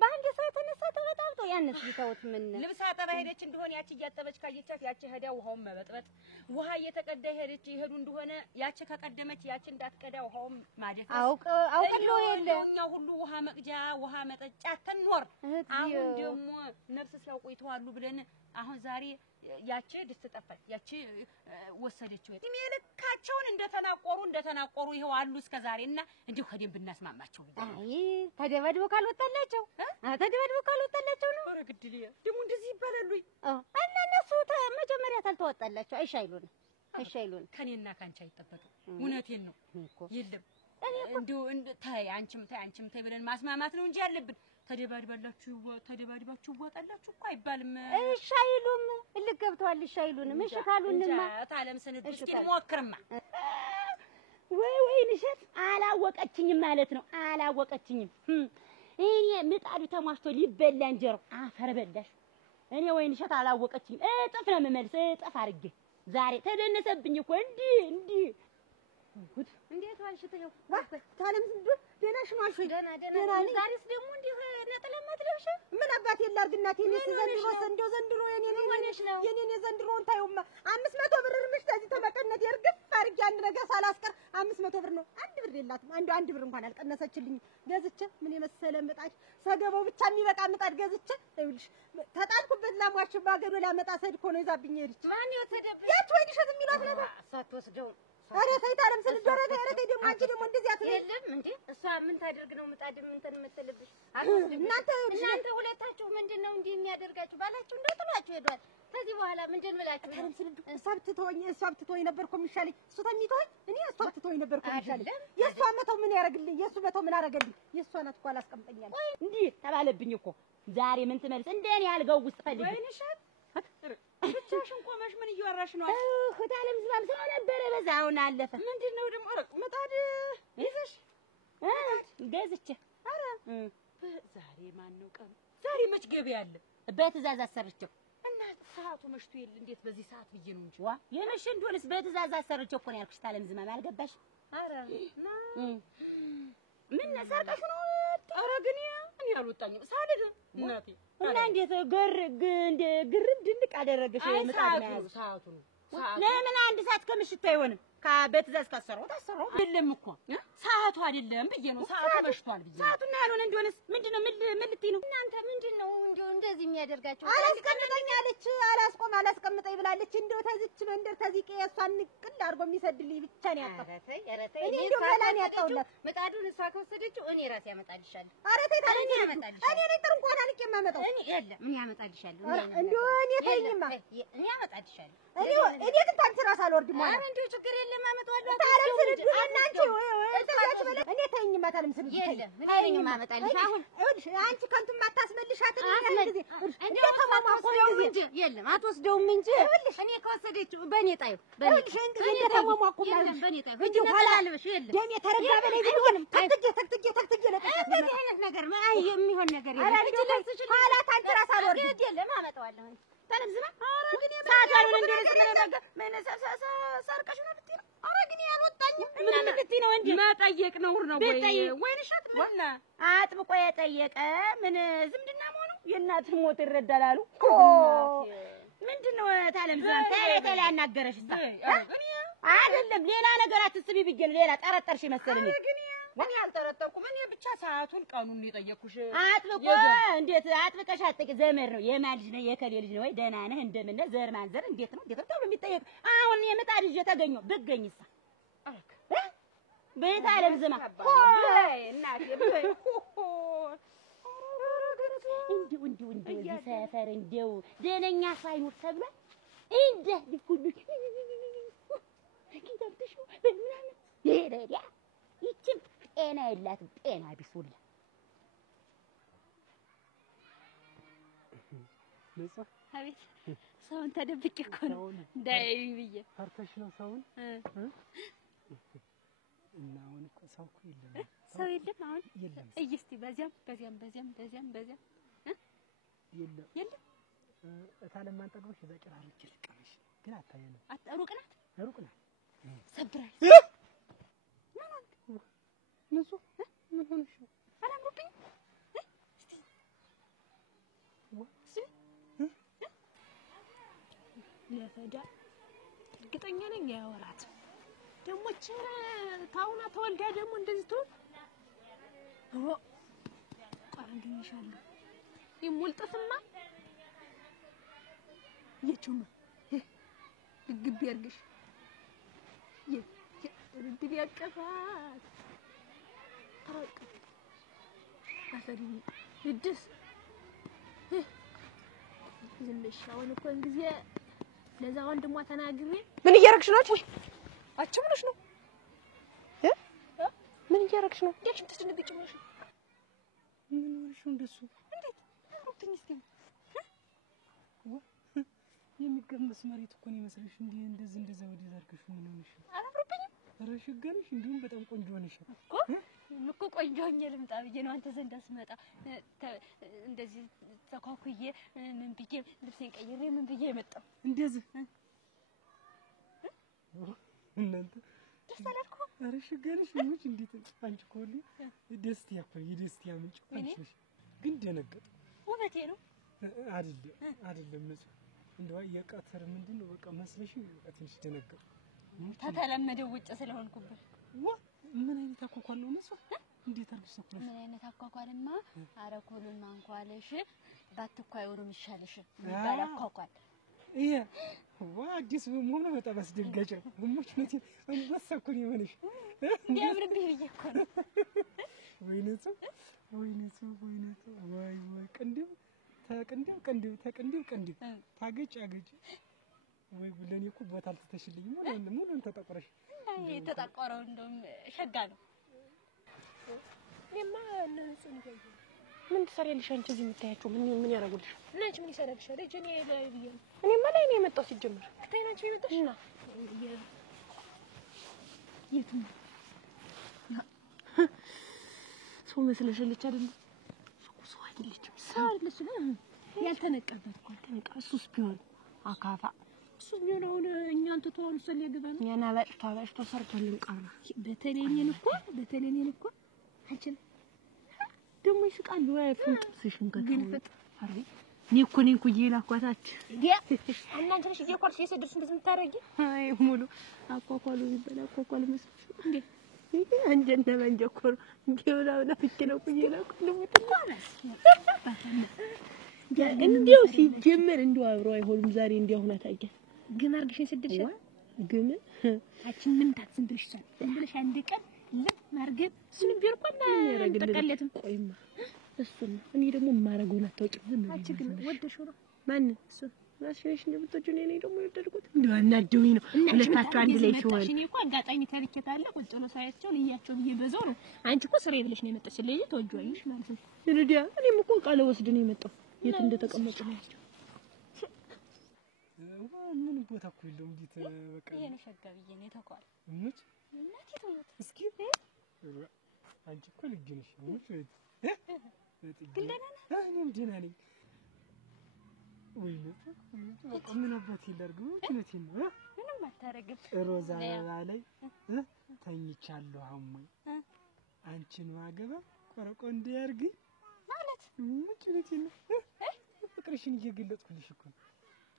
በአንድ ሰው የተነሳ ተበጣብጦ ያንስ ቢተውት ምን ልብስ አጠባ ሄደች እንደሆነ ያቺ እያጠበች ካየቻት ያቺ ሄዳ ውሃውን መበጥበጥ ውሃ እየተቀዳ ሄደች ይሄዱ እንደሆነ ያቺ ከቀደመች ያቺ እንዳትቀዳ ውሃውን ማደፍ አውቀለው የለኛ ሁሉ ውሃ መቅጃ ውሃ መጠጫ ተንኖር አሁን ደግሞ ነፍስ ሲያውቁ ይተዋሉ ብለን አሁን ዛሬ ያቺ ድስት ጠፋች ያቺ ወሰደችው የሚልካቸውን እንደተናቆሩ ይሄው አሉ እስከ ዛሬና እንዲሁ ከደም ብናስማማቸው አይ ተደበድቦ ካልወጣላቸው ነው ወረግድልያ ደሙ እንደዚህ ይባላሉ እና እነሱ መጀመሪያ ታልተወጣላቸው አይሻይሉን ከኔና ካንቺ አይጠበቅ እውነቴን ነው የለም እንዲሁ ታይ አንቺም ታይ ብለን ማስማማት ነው እንጂ ያለብን ተደባድባችሁ ወጣላችሁ እኮ አይባልም እሻይሉም ልገብቷል እሻይሉንም እሺ ካሉንማ ታለም ስንት እስኪ ሞክርማ ወይ ንሸት አላወቀችኝም ማለት ነው እኔ ምጣዱ ተሟሽቶ ሊበላ እንጀራው አፈር በላሽ እኔ ወይ ንሸት አላወቀችኝም እጥፍ ነው የምመልስ እጥፍ አድርጌ ዛሬ ተደነሰብኝ እኮ እንዲህ ጉድ እንዴት ዋልሽተው ታለም ዝም ደናሽ ማልሽ ደና ዛሬስ ደግሞ እንዲህ ነጥለማት ለብሽ ምን አባቴ ላርግ እናቴ ዘንድሮ የኔ ዘንድሮን ታዩማ 500 ብር ልምሽ ተዚህ ተመቀነት ይርግፍ አርጊ አንድ ነገር ሳላስቀር 500 ብር ነው አንድ ብር የላትም አንድ ብር እንኳን አልቀነሰችልኝ ገዝቼ ምን የመሰለ ምጣድ ሰገባው ብቻ የሚበቃ ምጣድ ገዝቼ ይኸውልሽ ተጣልኩበት ላሟች ባገዶ ላመጣ ሰድኮ ነው ይዛብኝ ሄድች ማን ይወተደብ ያች ወይ ልሽት የሚሏት ነገር ሳትወስደው አረ ተይ ታለም ስለደረ ተይ ደግሞ አንቺ ደግሞ እንደዚህ አትልም እንዴ እሷ ምን ታደርግ ነው ምጣድ ምን ተመተልብሽ እናንተ ሁለታችሁ ምንድነው እንዲህ የሚያደርጋችሁ ባላችሁ እንደጥሏችሁ ሄዷል ከዚህ በኋላ ምንድን ብላችሁ ታለም ስለዱ እሷ ብትተወኝ ነበር እኮ የሚሻለኝ እሱ ተሚተወኝ እኔ እሷ ብትተወኝ ነበር እኮ የሚሻለኝ የእሷ መተው ምን ያረግልኝ የእሱ መተው ምን አረገልኝ የእሷ ናት እኮ አላስቀምጠኛል እንዲህ ተባለብኝ እኮ ዛሬ ምን ትመልስ እንደኔ ያልገው ውስጥ ፈልጊ ወይንሻት ብቻሽን ቆመሽ ምን እያወራሽ ነው ታለም ዝባም ሰው ነበር በዛውን አለፈ ምንድነው ደግሞ ምጣድ ይዘሽ ገዝቼ አረ ዛሬ ማን ነው ቀን ዛሬ መች ገበያ አለ በትእዛዝ አሰርቼው እና ሰዓቱ መሽቶ የለ እንዴት በዚህ ሰዓት ብዬ ነው እንጂ ዋ የመሽ እንደሆነስ በትእዛዝ አሰርቼው እኮ ነው ያልኩሽ ታለም ዝማም አልገባሽ አረ ምን ሰርቀሽ ነው አረ ግን እኔ አልወጣኝም ሳልድ እናቴ እና እንዴት ግርብ ድንቅ አደረገሽ ምጣድ ነው ሰዓቱ ነው ለምን አንድ ሰዓት ከምሽት አይሆንም በትእዛዝ ካሰራው ታሰራው አይደለም እኮ ሰዓቱ አይደለም ብዬ ነው ሰዓቱ መሽቷል ብዬ ሰዓቱና ያልሆነ እንደሆነስ ምንድነው ምን ልትይ ነው እናንተ ምንድነው እንደዚህ የሚያደርጋችሁ አላስቀምጠኛለች አላስቀምጠኝ ብላለች እንደው ተዝች መንደር ተዚቀ ያሷን ቅል አድርጎ የሚሰድልኝ ብቻ ነው ያጣው እኔ እንደው በላን ያጣውላት ምጣዱን እሷ ከወሰደችው እኔ ራሴ ያመጣልሻለሁ ኧረ ተይ ታዲያ እኔ ነኝ ጥርንቋን አልቄ የማመጣው እኔ የለም ምን ያመጣልሻለሁ እንደው እኔ ተይኝማ እኔ ያመጣልሻለሁ እኔ ግን ታንቺ ራስ አልወርድም ማለት ኧረ እንደው ችግር የለም አመጣዋለሁ ታለም ስልዱ እናንቺ እኔ ተይኝማ ታለም ስልዱ ተይኝማ አመጣልሽ አሁን እልሽ አንቺ ከንቱ ማታስመልሻት እንዴ ተማማቆ እንጂ የለም አትወስደውም እንጂ እኔ ከወሰደችው በኔ ጣዩ እልሽ እንዴ ተማማቆ ማለት በኔ ጣዩ እንጂ ኋላ አልበሽ የለም ደም የተረጋ በላይ ቢሆንም ተክትጌ ለጠቃት እንደዚህ አይነት ነገር ማይ የሚሆን ነገር የለም ኋላ ታንቺ ራስ አልወርድም የለም አመጣዋለሁ ታለም ዝማ ኧረ ግን ሳታሩን እንደዚህ ምን ሰርቀሽ ነው ልትይ ነው ኧረ ግን ያልወጣኝም ምን ልትይ ነው እንዴ መጠየቅ ነውር ነው ወይንሻት ምን አጥብቆ የጠየቀ ምን ዝምድና መሆኑ የእናት ሞት ይረዳላሉ ምንድነው ታለም ዝም ታለ ያናገረሽ አይደለም ሌላ ነገር አትስቢ ብዬሽ ሌላ ጠረጠርሽ መሰለኝ ምን ያልጠረጠርኩም እኔ ብቻ ሰዓቱን ቀኑን የጠየኩሽ አጥብቆ እንዴት አጥብቀሽ አጥቂ ዘመር ነው የማን ልጅ ነው የከሌ ልጅ ነው ወይ ደህና ነህ እንደምን ነህ ዘር ማንዘር እንዴት ነው ተብሎ የሚጠየቅ አሁን የምጣድ ልጅ ተገኘው ብገኝሳ ቤት አለም ዝማ እናቴ በይ እንዲው ሰፈር እንዲው ደነኛ ሳይኖር ተብሏል እንደ ሁሉ ኪታብሽ በምናምን ይረዳ ይችም ጤና የላትም ጤና ቢሱላ ነጻ አቤት ሰውን ተደብቄ እኮ ነው እንዳያዩኝ ብዬ ፈርተሽ ነው ሰውን እና አሁን እኮ ሰው እኮ የለም ሰው የለም አሁን የለም እስቲ በዚያም የለም እታለም አንጠግቦሽ እዛ ጭራርች ልቀምሽ ግን አታየንም ሩቅ ናት ሰብራይ ንጹህ ምን ሆነሽ ነው አላምሩብኝ እስቲ ለፈዳ እርግጠኛ ነኝ ያወራት ደግሞ ታውና ተወልዳ ደግሞ እንደዚህ ትሆን ቋንግኝሻለሁ ይሙልጥፍማ የቹማ ግብ ያርግሽ የድል ያቀፋት ታረቅ አፈሪ ልድስ ዝምሻውን እኮ እንግዲህ ለዛ ወንድሟ ተናግሬ ምን እያረግሽ ነው አቺ ምንሽ ነው ምን እያረግሽ ነው እንዴት ትስንብጭ ምንሽ ምን ሆነሽ እንደሱ እንዴት አውጥኝ እስኪ የሚገመስ መሬት እኮ ነው መስለሽ እንደዛ ወደ ዛርክሽ ምን ሆነሽ አላምሩብኝም ኧረ ሸገርሽ እንዲሁም በጣም ቆንጆ ሆነሽ እኮ ቆንጆ ሆኜ ልምጣ ብዬ ነው አንተ ዘንድ ስመጣ እንደዚህ ተኳኩዬ ምን ብዬ ልብሴን ቀይሬ ምን ብዬ መጣሁ እንደዚህ እናንተ ደስ አላልኩም ኧረ ሸገርሽ ምንጭ እንዴት አንቺ እኮ ደስቲያ እኮ የደስቲያ ምንጭ አንቺ ግን ደነገጥ ውበቴ ነው አይደለም ንጹህ እንደው የቀትር ምንድነው በቃ መስለሽ ትንሽ ደነገጥ ተተለመደው ውጭ ስለሆንኩብህ ምን አይነት አኳኳል ነው ንጹህ እንዴት አርግሽ ሰክረሽ ምን አይነት አኳኳልማ አረኮሉን ማንኳለሽ ባትኳዩንም ይሻለሽ ይባል አኳኳል ይሄ አዲስ በመሆኑ በጣም አስደንጋጭ ነው እሞች ነው እንበሰኩኝ ይመንሽ እንዲያምርብኝ ብዬ እኮ ነው ወይኔቱ ወይ ቅንድም ተቅንድም ታገጭ አገጭ ወይ ለኔ እኮ ቦታ አልተተሽልኝ ሙሉን ተጠቆረሽ አይ ተጠቆረው እንደውም ሸጋ ነው እኔማ እነሱ ነው ምን ትሰሪያለሽ አንቺ እዚህ የምታያቸው ምን ያደርጉልሽ እናንቺ ምን ይሰራልሻል እኔ ላይ ብዬ እኔማ ላይ ነው የመጣው ሲጀምር ከታይናንቺ የመጣሽ እና የቱም ሰው መስለሽልሽ አይደል ሰው አይደለችም ሰው አይደለችም ያልተነቀበት እኮ ተነቀ እሱስ ቢሆን አካፋ እሱስ ቢሆን አሁን እኛን ተተዋሉ ስለገባ ነው ያና ባጭቶ ሰርቶልን ቀረ በተለይ እኔን እኮ አንቺን ደግሞ ይስቃል ወይ ፍንጥስሽን ከግልፍጥ አሪ እኔ እኮ ይላኳታች እናንተ ነሽ እየቆርሽ የሰደርሽ እንደዚህ የምታረጊ አይ ሙሉ አቋቋሉ ይበላ አቋቋሉ መስልሽ እንዴ አንጀና መንጀኮር ጌውላውና ፍክነው ይላኩ እንዴው ሲጀመር እንደው አብሮ አይሆንም ዛሬ እንዲያው ሆነ ታውቂ ግን አርግሽን ስድርሽ ግን አችን ምን ታዝም ብለሽ አንድ ቀን ለማርገብ እሱን ቢርቆና ተቀለትም ቆይማ እሱን እኔ ደግሞ ማረገውን አታውቂም ምን አንቺ ግን ወደሽው ነው ማን እሱ ራስሽ እንደምትወጂው እኔ ደግሞ የወደድኩት እንደው አናደውኝ ነው ሁለታችሁ አንድ ላይ ሲሆን እኔ እኮ አጋጣሚ ተልከታለ ቁጭ ነው ሳያቸው ልያቸው በየበዛው ነው አንቺ እኮ ስሬ ብለሽ ነው የመጣሽ ስለዚህ ተወጇይሽ ማለት ነው እንዴ እኔም እኮ ቃለ ወስድ ነው የመጣው የት እንደተቀመጡ ነው ያቸው ምን ቦታ እኮ የለውም እንዴት በቃ ይሄ ነው ሸጋብዬ ነው ተቋል እሙት እናቴ ተውት እስኪ አንቺ እኮ ልጅ ነሽ እሙት ግን ደህና ነህ እኔም ደህና ነኝ ወይ ነው በቃ ምን አባቴ ላድርግ እውነቴን ነው ምንም አታረግም ሮዛ ላይ ተኝቻለሁ አሞኝ አንቺን ማገባ ቆረቆ እንዲያርግ ማለት እውነቴን ነው ፍቅርሽን እየገለጽኩልሽ እኮ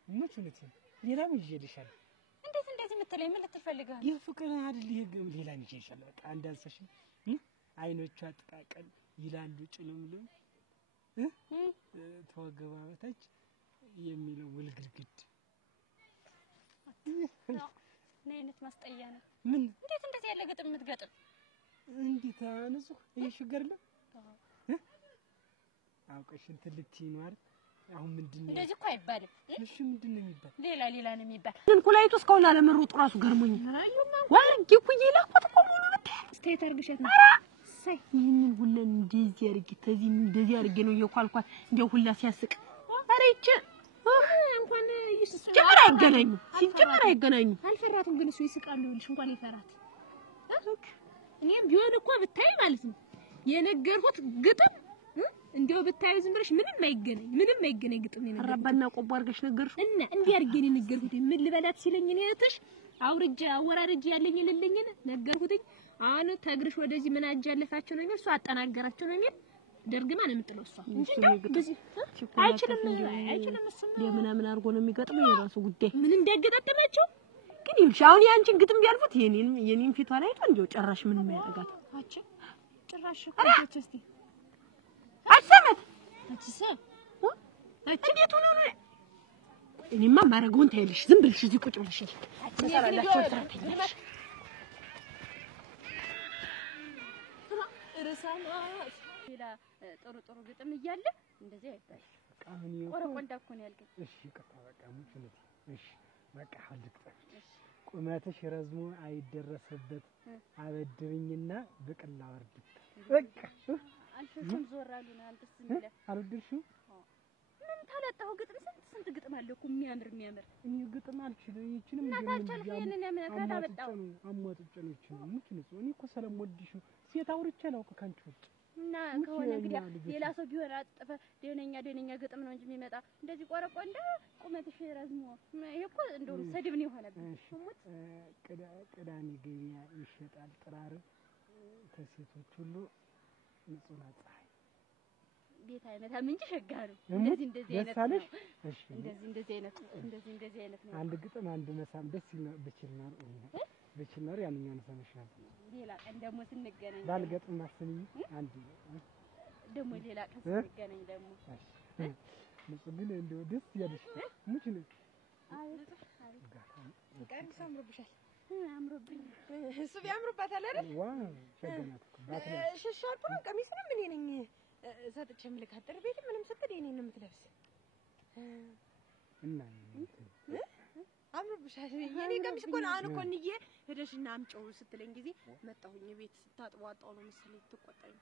ሙች ልት ሌላም ይዤልሻለሁ። እንዴት እንደዚህ የምትለኝ ምን ልትፈልጋለህ? የፍቅር አይደል ይሄ ሌላም ይዤልሻለሁ። በቃ አንዳንሰሽ አይኖቿ ጥቃቀን ይላሉ ጭልምልም ተወገባ በታች የሚለው ውልግድግድ ምን አይነት ማስጠያ ነው? ምን እንዴት እንደዚህ ያለ ግጥም የምትገጥም? እንዴት ንጹህ ይሄ ሹገር ነው አውቀሽ እንትን ልትይ ነው አይደል? አሁን ምንድነው እንደዚህ እኮ አይባልም። እሺ ምንድነው የሚባል? ሌላ ነው የሚባል። ግን ኩላይቱ እስካሁን አለመሮጡ ራሱ ገርሞኝ ወርጌ እኮ ይላኩት እኮ ሙሉ ስቴት አርግሸት ነው ሳይ ይሄንን ሁላ እንደዚህ አርጌ ተዚህ እንደዚህ አርጌ ነው እየኳልኳት እንደው ሁላ ሲያስቅ አሬች እንኳን ኢየሱስ ሲጀመር አይገናኙ አልፈራቱም። ግን እሱ ይስቃሉ ልሽ እንኳን ይፈራት እኔም ቢሆን እኮ ብታይ ማለት ነው የነገርኩት ግጥም እንደው ብታይ ዝም ብለሽ ምንም አይገናኝ ግጥም ነው አራባና ቆቦ አርገሽ ነገርሽ እና እንዴ አርጌ ነው ነገርኩት። ምን ልበላት ሲለኝ ነው እህትሽ አወራረጅ ያለኝ ልልኝን ነገርኩት። አሁን ተግርሽ ወደዚህ ምን አጃለፋቸው ነው እሱ አጠናገራቸው ነው የሚል ደርግማ ነው የምትለው እሷ እንጂ በዚህ አይችልም እሱ ለምናምን አርጎ ነው የሚገጥመው የራሱ ጉዳይ ምን እንዳገጣጠማቸው ግን ይልሽ አሁን ያንቺን ግጥም ቢያልፉት የኔን ፊቷ ላይ እንደው ጭራሽ ምንም ያደርጋት አቻ ጭራሽ ኮንቶች እስቲ አሰመት አትሰ እንዴት ሆነ ነው እኔማ ማረጋውን ታይልሽ ዝም ብለሽ እዚህ ቁጭ ብለሽ ተሰራላችሁ ሌላ ጥሩ ግጥም እያለ እንደዚህ አይባል ቆረቆንዳ እኮ ነው ያልከኝ። እሺ ቀጣ በቃ ሙችነት እሺ በቃ ሀልቅጠሽ ቁመትሽ ረዝሞ አይደረሰበት አበድርኝና ብቅላ ወርድ በቃ አልፈኩም ዞራሉና አንተስ ምን አልወደድሽው ምን ታላጣው ግጥም ስንት ግጥም አለ እኮ የሚያምር እኔ ግጥም አልችልም ይችንም እናታቻልኩ ይሄንን ያመነካታ በጣው አሟጥጬ ነው ይችላል ሙችነት እኔ እኮ ስለምወድሽ ሴት አውርቼ አላውቅ ካንቺ ውጭ እና ከሆነ እንግዲህ ሌላ ሰው ቢሆን አጥፈ ደነኛ ግጥም ነው እንጂ የሚመጣ እንደዚህ ቆረቆንዳ ቁመትሽ ረዝሞ ይሄ እኮ እንደው ሰድብ ነው የሆነብኝ። ቅዳሜ ገበያ ይሸጣል ጥራር ከሴቶች ሁሉ ንጹህ ፀሐይ ቤት አይመታም እንጂ ሸጋ ነው። እንደዚህ አይነት ነው። እሺ እንደዚህ አይነት ነው። አንድ ግጥም አንድ መሳም ደስ ይላል ብችል ነው ያንኛውን ሰምሻል። ሌላ ቀን ደግሞ ስንገናኝ ባልገጥም ማስኝ አንድ ደግሞ ሌላ ቀን ስንገናኝ ደግሞ ንጹህ ግን እንደው ደስ ያለሽ ሙች ነው ቀን ሰምሩብሻል አምሮብኝ እሱ ቢያምሩባታል አይደል? ዋው ሸገናት ባትለ ሸሻርኩ ቀሚስ ነው ምን ነኝ ሰጥቼ ምልካተር ቤት ምንም ስትል የኔን ነው የምትለብስ እና አምሮብሻል። የኔ ቀሚስ እኮ አሁን እኮ እንዬ ሄደሽና አምጪው ስትለኝ ጊዜ መጣሁኝ ቤት ስታጥዋጣው ነው መሰለኝ ትቆጣኝ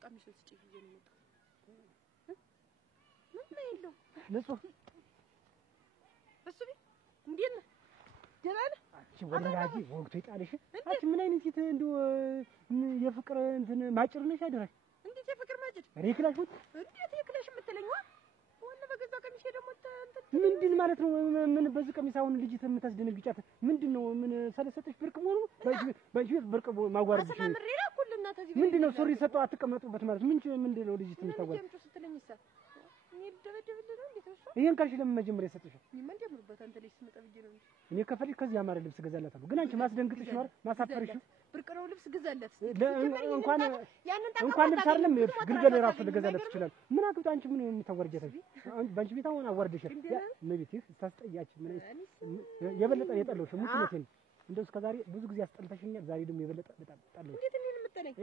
ቀሚሱን ስጪ ብዬ ነው የመጣው ምን ነው ንጹህ እሱ ቤት እንዴት ነው ደላለ አንቺ ወላሂ ወግቶ ይጣልሽ አንቺ ምን አይነት እንደው የፍቅር እንትን ማጭር ነሽ አይደረሽ እንዴት የፍቅር ማጭር ሬክላሽ እንዴት የክላሽ የምትለኝ ወንድ በገዛ ቀሚስ ደግሞ ምንድን ማለት ነው? ምን በዚህ ቀሚስ አሁን ልጅ የምታስደነግጫት ምንድነው? ምን ሰለሰተሽ ብርቅ መሆኑ ባንቺ ብርቅ ማጓረድ ነው። ስለምሬራ ኩልና ተዚህ ምንድነው? ሱሪ ሰጠው አትቀመጡበት ማለት ምንድነው? ልጅ የምታጓረድ ምንድነው ስትለኝ ይሳ እኔ ደበደብልህ ነው እንዴት ነው? ይሄን ካልሽ ለምን መጀመሪያ ሰጠሽ? ምን ደምሩበት አንተ ልጅ ስመጣ ብዬ ነው እኔ ከፈልሽ ከዚህ ያማረ ልብስ ገዛላታለሁ። ግን አንቺ ማስደንግጥሽ ነው ማሳፈርሽ ብርቅ ነው ልብስ ገዛለት እንኳን ልብስ አይደለም ግልገል ራሱ ልገዛለት ይችላል። ምን አግብቶ አንቺ ምን የምታወርጀታሽ? ባንቺ ቤት አሁን አዋርደሻል። ነብይት ታስጠያች ምን የበለጠ የጠለውሽ ሙት ነው እንደው እስከዛሬ ብዙ ጊዜ አስጠልተሽኛል። ዛሬ ደግሞ የበለጠ በጣም ጠለውሽ። እንዴት ምን የምትለኝ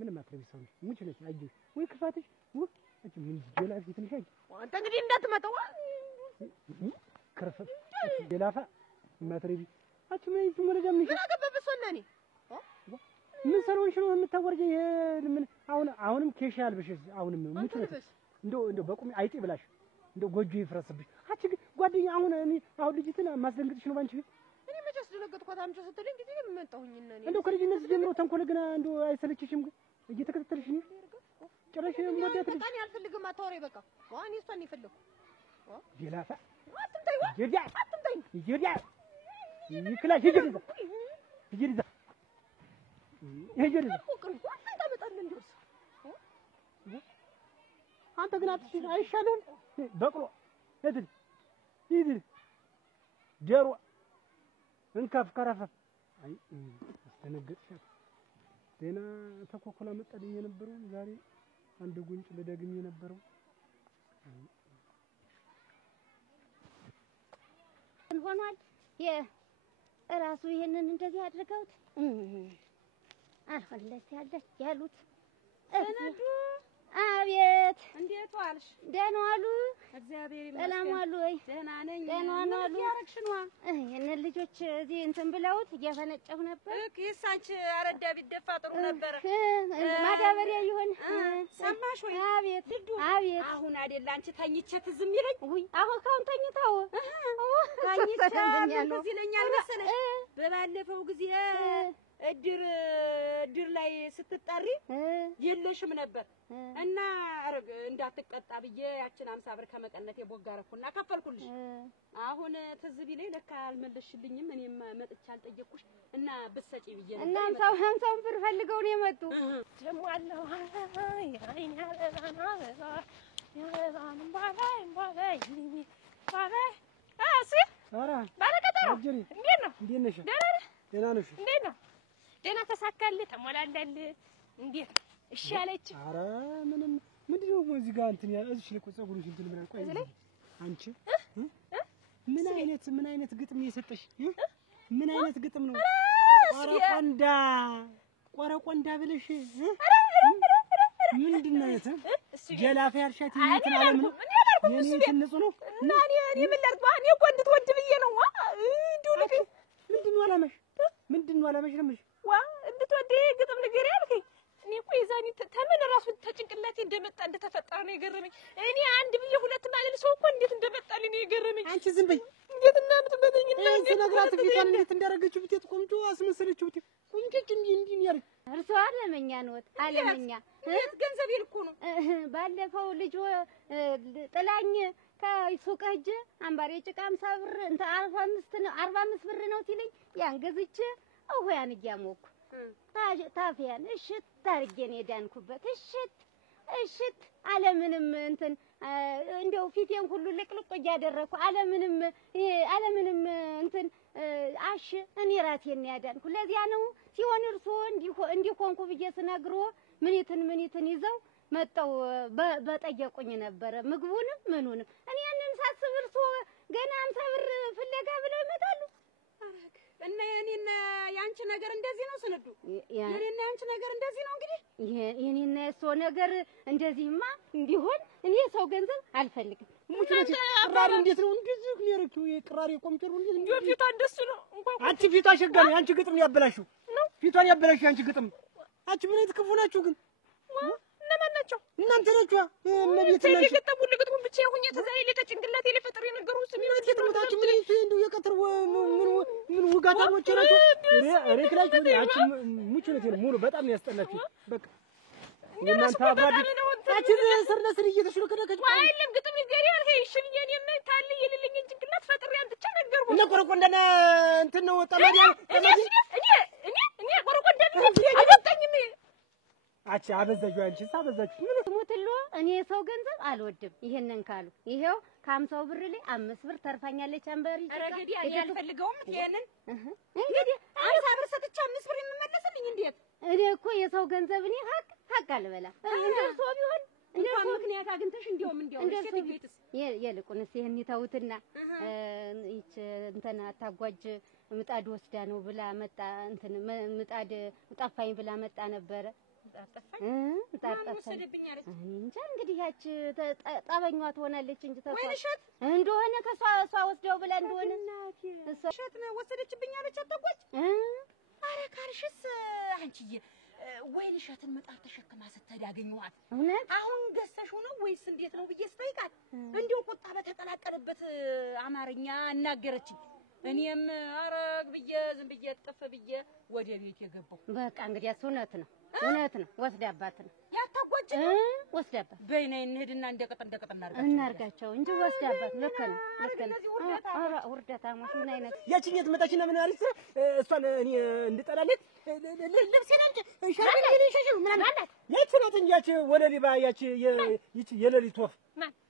ምንም አትረቢ ሰው ሙት ነሽ። አየሽ ወይ ክፋትሽ አንቺ ምን ጀላ ፊት ነሽ? አንተ እንግዲህ እንዳትመጣው ከረፈ ጀላፋ ማትረቢ አንቺ ምን ይመረጃ ምን አገበበሰናኔ ምን ሰሮሽ ነው የምታወርጂ? ምን አሁንም ኬሻ ያልብሽ አሁንም ሙት ነሽ። እንደው በቁም አይጤ ብላሽ እንደው ጎጆ ይፍረስብሽ። አንቺ ግን ጓደኛ አሁን ልጅትን ማስደንግጥሽ ነው ባንቺ። እኔ መቼ አስደነገጥኳት? አምጪ ስትለኝ ጊዜ መጣሁኝና እኔ እንደው ከልጅነት ጀምሮ ተንኮል ግን እንደው አይሰለችሽም? ግን እየተከታተልሽ ነው ጭራሽ ወደት በቃ እኔ አልፈልግም። አታወሪ በቃ እኔ እሷን ነው የፈለኩ ጀላፋ አትምታይ ይጀዳ አትምታይ ይጀዳ ይክላሽ ይጀዳ ይጀዳ ይጀዳ አንተ ግን አትሽ አይሻልም? በቅሎ እድል ይድል ጀሮ እንከፍ ከረፈፍ አይ አስተነገጥሻት ደህና ተኮኮላ መጣልኝ የነበረው ዛሬ አንድ ጉንጭ ልደግም የነበረው ሆኗል የራሱ ይሄንን እንደዚህ አድርገውት አልፈለስ ያለች ያሉት ሰነዱ አቤት እንዴት ዋልሽ? ደህና ዋሉ? እግዚአብሔር ይመስገን። ሰላም ዋሉ ወይ? ደህና ነኝ። ደህና ዋሉ? ያረክሽንዋ እነዚህ ልጆች እዚህ እንትን ብለውት እያፈነጨሁ ነበር። ይሳንች አረዳ ቢደፋ ጥሩ ነበር። ማዳበሪያ ይሆን ሰማሽ ወይ? አቤት ልዱ አቤት አሁን አይደል አንቺ ተኝቼ ትዝ የሚለኝ? ውይ አሁን ካሁን ተኝተው ተኝቼ ትዝ ይለኛል መሰለሽ በባለፈው ጊዜ እድር ላይ ስትጠሪ የለሽም ነበር እና አረግ እንዳትቀጣ ብዬ ያችን 50 ብር ከመቀነቴ ቦጋረኩና ከፈልኩልሽ። አሁን ትዝ ቢለኝ ለካ አልመለስሽልኝም። እኔም መጥቻ አልጠየቅኩሽ እና ብትሰጪ ብዬ ነበር። እና 50 ብር ፈልገው ነው የመጡ። ደግሞ አለው አይን ያለና ያለና ባላይ አሲ ኧረ ባለቀጠሮ አጀሪ እንዴት ነው? እንዴት ነሽ? ደህና ነሽ? እንዴት ነው? ደህና ተሳካልህ? ተሞላላልህ? እንዴት ነው? እሺ አለች። ኧረ ምንድነው እዚህ ጋር እንትን ያለ እዚህ ላይ ፀጉርሽ እንትን ብለን ቆይ አንቺ ምን አይነት ግጥም የሰጠሽ? ምን አይነት ግጥም ነው? ቆረቆንዳ ብለሽ ምንድን ነው የት ጀላፊ ያልሻት እንትን አለም ነው የኔ ትንጹ ነው እና እኔ ምን ላድርግ? እኔ እኮ እንድትወድ ብዬ ነው። እንደው ልክ ምንድን ነው አላመሽ ለምሽ እንድትወድ ግጥም ንገሪ አልከኝ። እኔ እኮ የዛኔ ተምን ራሱ ተጭንቅላቴ እንደመጣ እንደተፈጠረ ነው የገረመኝ። እኔ አንድ ብዬ ሁለት ማለት ሰው እኮ እንዴት እንደመጣልኝ ነው የገረመኝ። አንቺ ዝም በይ። እንዴት እናምጥበኝ እና እንዴት ነግራት ፊቷን እንዴት እንዳረገችው ብትት ቆንጆ አስመሰለችው ብትት ቆንጆ እንዲህ ያርግ እርሷ አለመኛ ነው አለመኛ ገንዘብ ይልኩ ነው። ባለፈው ልጅ ጥላኝ ከሱቅ ሂጅ አምባሬ ጭቃ 50 ብር እንተ 45 ብር ነው ሲለኝ ያን ገዝቼ ያን እያሞኩ ታፊያን እሽት ታርጌን የዳንኩበት እሽት አለምንም እንትን እንደው ፊቴን ሁሉ ልቅልቅ እያደረኩ አለምንም እንትን እኔ ራሴን ያዳንኩ። ለዚያ ነው ሲሆን እርሶ እንዲሆንኩ ብዬ ስነግሮ ምኒትን ይዘው መጣው በጠየቁኝ ነበረ ምግቡንም ምኑንም። እኔ ያንን ሳስብ እርሶ ገና 50 ብር ፍለጋ ብለው ይመጣሉ። እና የኔና ያንቺ ነገር እንደዚህ ነው ስንዱ። የኔና ያንቺ ነገር እንደዚህ ነው እንግዲህ። የኔና የእሱ ነገር እንደዚህማ እንዲሆን እኔ ሰው ገንዘብ አልፈልግም። ሙትነት ቅራሪ እንዴት ነው እንደዚህ ነው የቅራሪ ቆምጨሩ እንዴት እንዴ ፊቷ እንደሱ ነው እንኳን አንቺ ፊቷ ሸጋ ነው። አንቺ ግጥም ያበላሽው ፊቷን ያበላሽው አንቺ ግጥም። አንቺ ምን አይነት ክፉ ናችሁ ግን? እነማን ናቸው? እናንተ ናችሁ። እነቤት ናችሁ። የገጠሙ ልግጥሙ ብቻ ይሁን የተዛሬ ለተጭንቅላቴ ለፈጠሩ የነገሩ ስሚ ነው የተመታችሁ ምን እንደው የቀጥር ምን ውጋታሞች ናችሁ? ሬክላችሁ አንቺ ሙቹነት ነው ሙሉ በጣም ያስጠላችሁ። በቃ እናንተ አብራድ አንቺ ስር ለስር እየተሽለከለከች አይደለም ግጥም ይገሪ አልከ ይሽብኝ እኔም ታል የሌለኝ ጭንቅላት ፈጥሬ አንጥቻ ነገርኩ። እና ቆረቆንዳና እንትን ነው ጠማዲያ እኔ ቆረቆንዳና አገጣኝም አቻ አበዛጁ አንቺስ አበዛጁ። ምን ሙትሎ እኔ ሰው ገንዘብ አልወድም። ይሄንን ካሉ ይሄው ከ50 ብር ላይ 5 ብር ተርፋኛለች። አንበሪ አረገዲ አልፈልገውም። ይሄንን እንግዲህ 50 ብር ሰጥቼ 5 ብር የምመለስልኝ እንዴት? እኔ እኮ የሰው ገንዘብ እኔ ሀቅ አልበላም። እንደርሶ ቢሆን እንኳን ምክንያት አግኝተሽ እንደውም እንደርሶ ቤትስ የልቁንስ ይሄን ይተውትና ይች እንትና አታጓጅ ምጣድ ወስዳ ነው ብላ መጣ እንትን ምጣድ ጠፋኝ ብላ መጣ ነበረ። ወሰደብኝ አለች። እንጃ እንግዲህ ያች ጠበኛዋ ትሆናለች እንጂ ተሷ እንደሆነ ከሷ ወስደው ብላ እንደሆነ እሸት ነው ወሰደችብኝ አለች። አታጓጅ አረ ካልሽስ አንቺዬ ወይን እሸትን መጣር ተሸክማ ስትሄድ አገኘኋት። እውነት አሁን ገዝተሽው ነው ወይስ እንዴት ነው ብዬ ስጠይቃት እንዲሁ ቁጣ በተቀላቀለበት አማርኛ እናገረችኝ። እኔም አረግ ብዬ ዝም ብዬ ጥፍ ብዬ ወደ ቤት የገባው። በቃ እንግዲህ እውነት ነው ወስዳባት ነው ያታጓጅ ወስዳባት። በእኔ እንሂድና እንደቀጥ እናርጋቸው እንጂ ወስዳባት። ልክ ነው። ኧረ ውርደታሞች ምን አይነት ያቺኛት መጣችና ምን አለች? እሷን እኔ እንድጠላለት ልብሴን አንቺ ሸርቤ ሸሽው ምን አለ ያቺ ናት እንጂ ያቺ ወለሊባ ያቺ የሌሊት ወፍ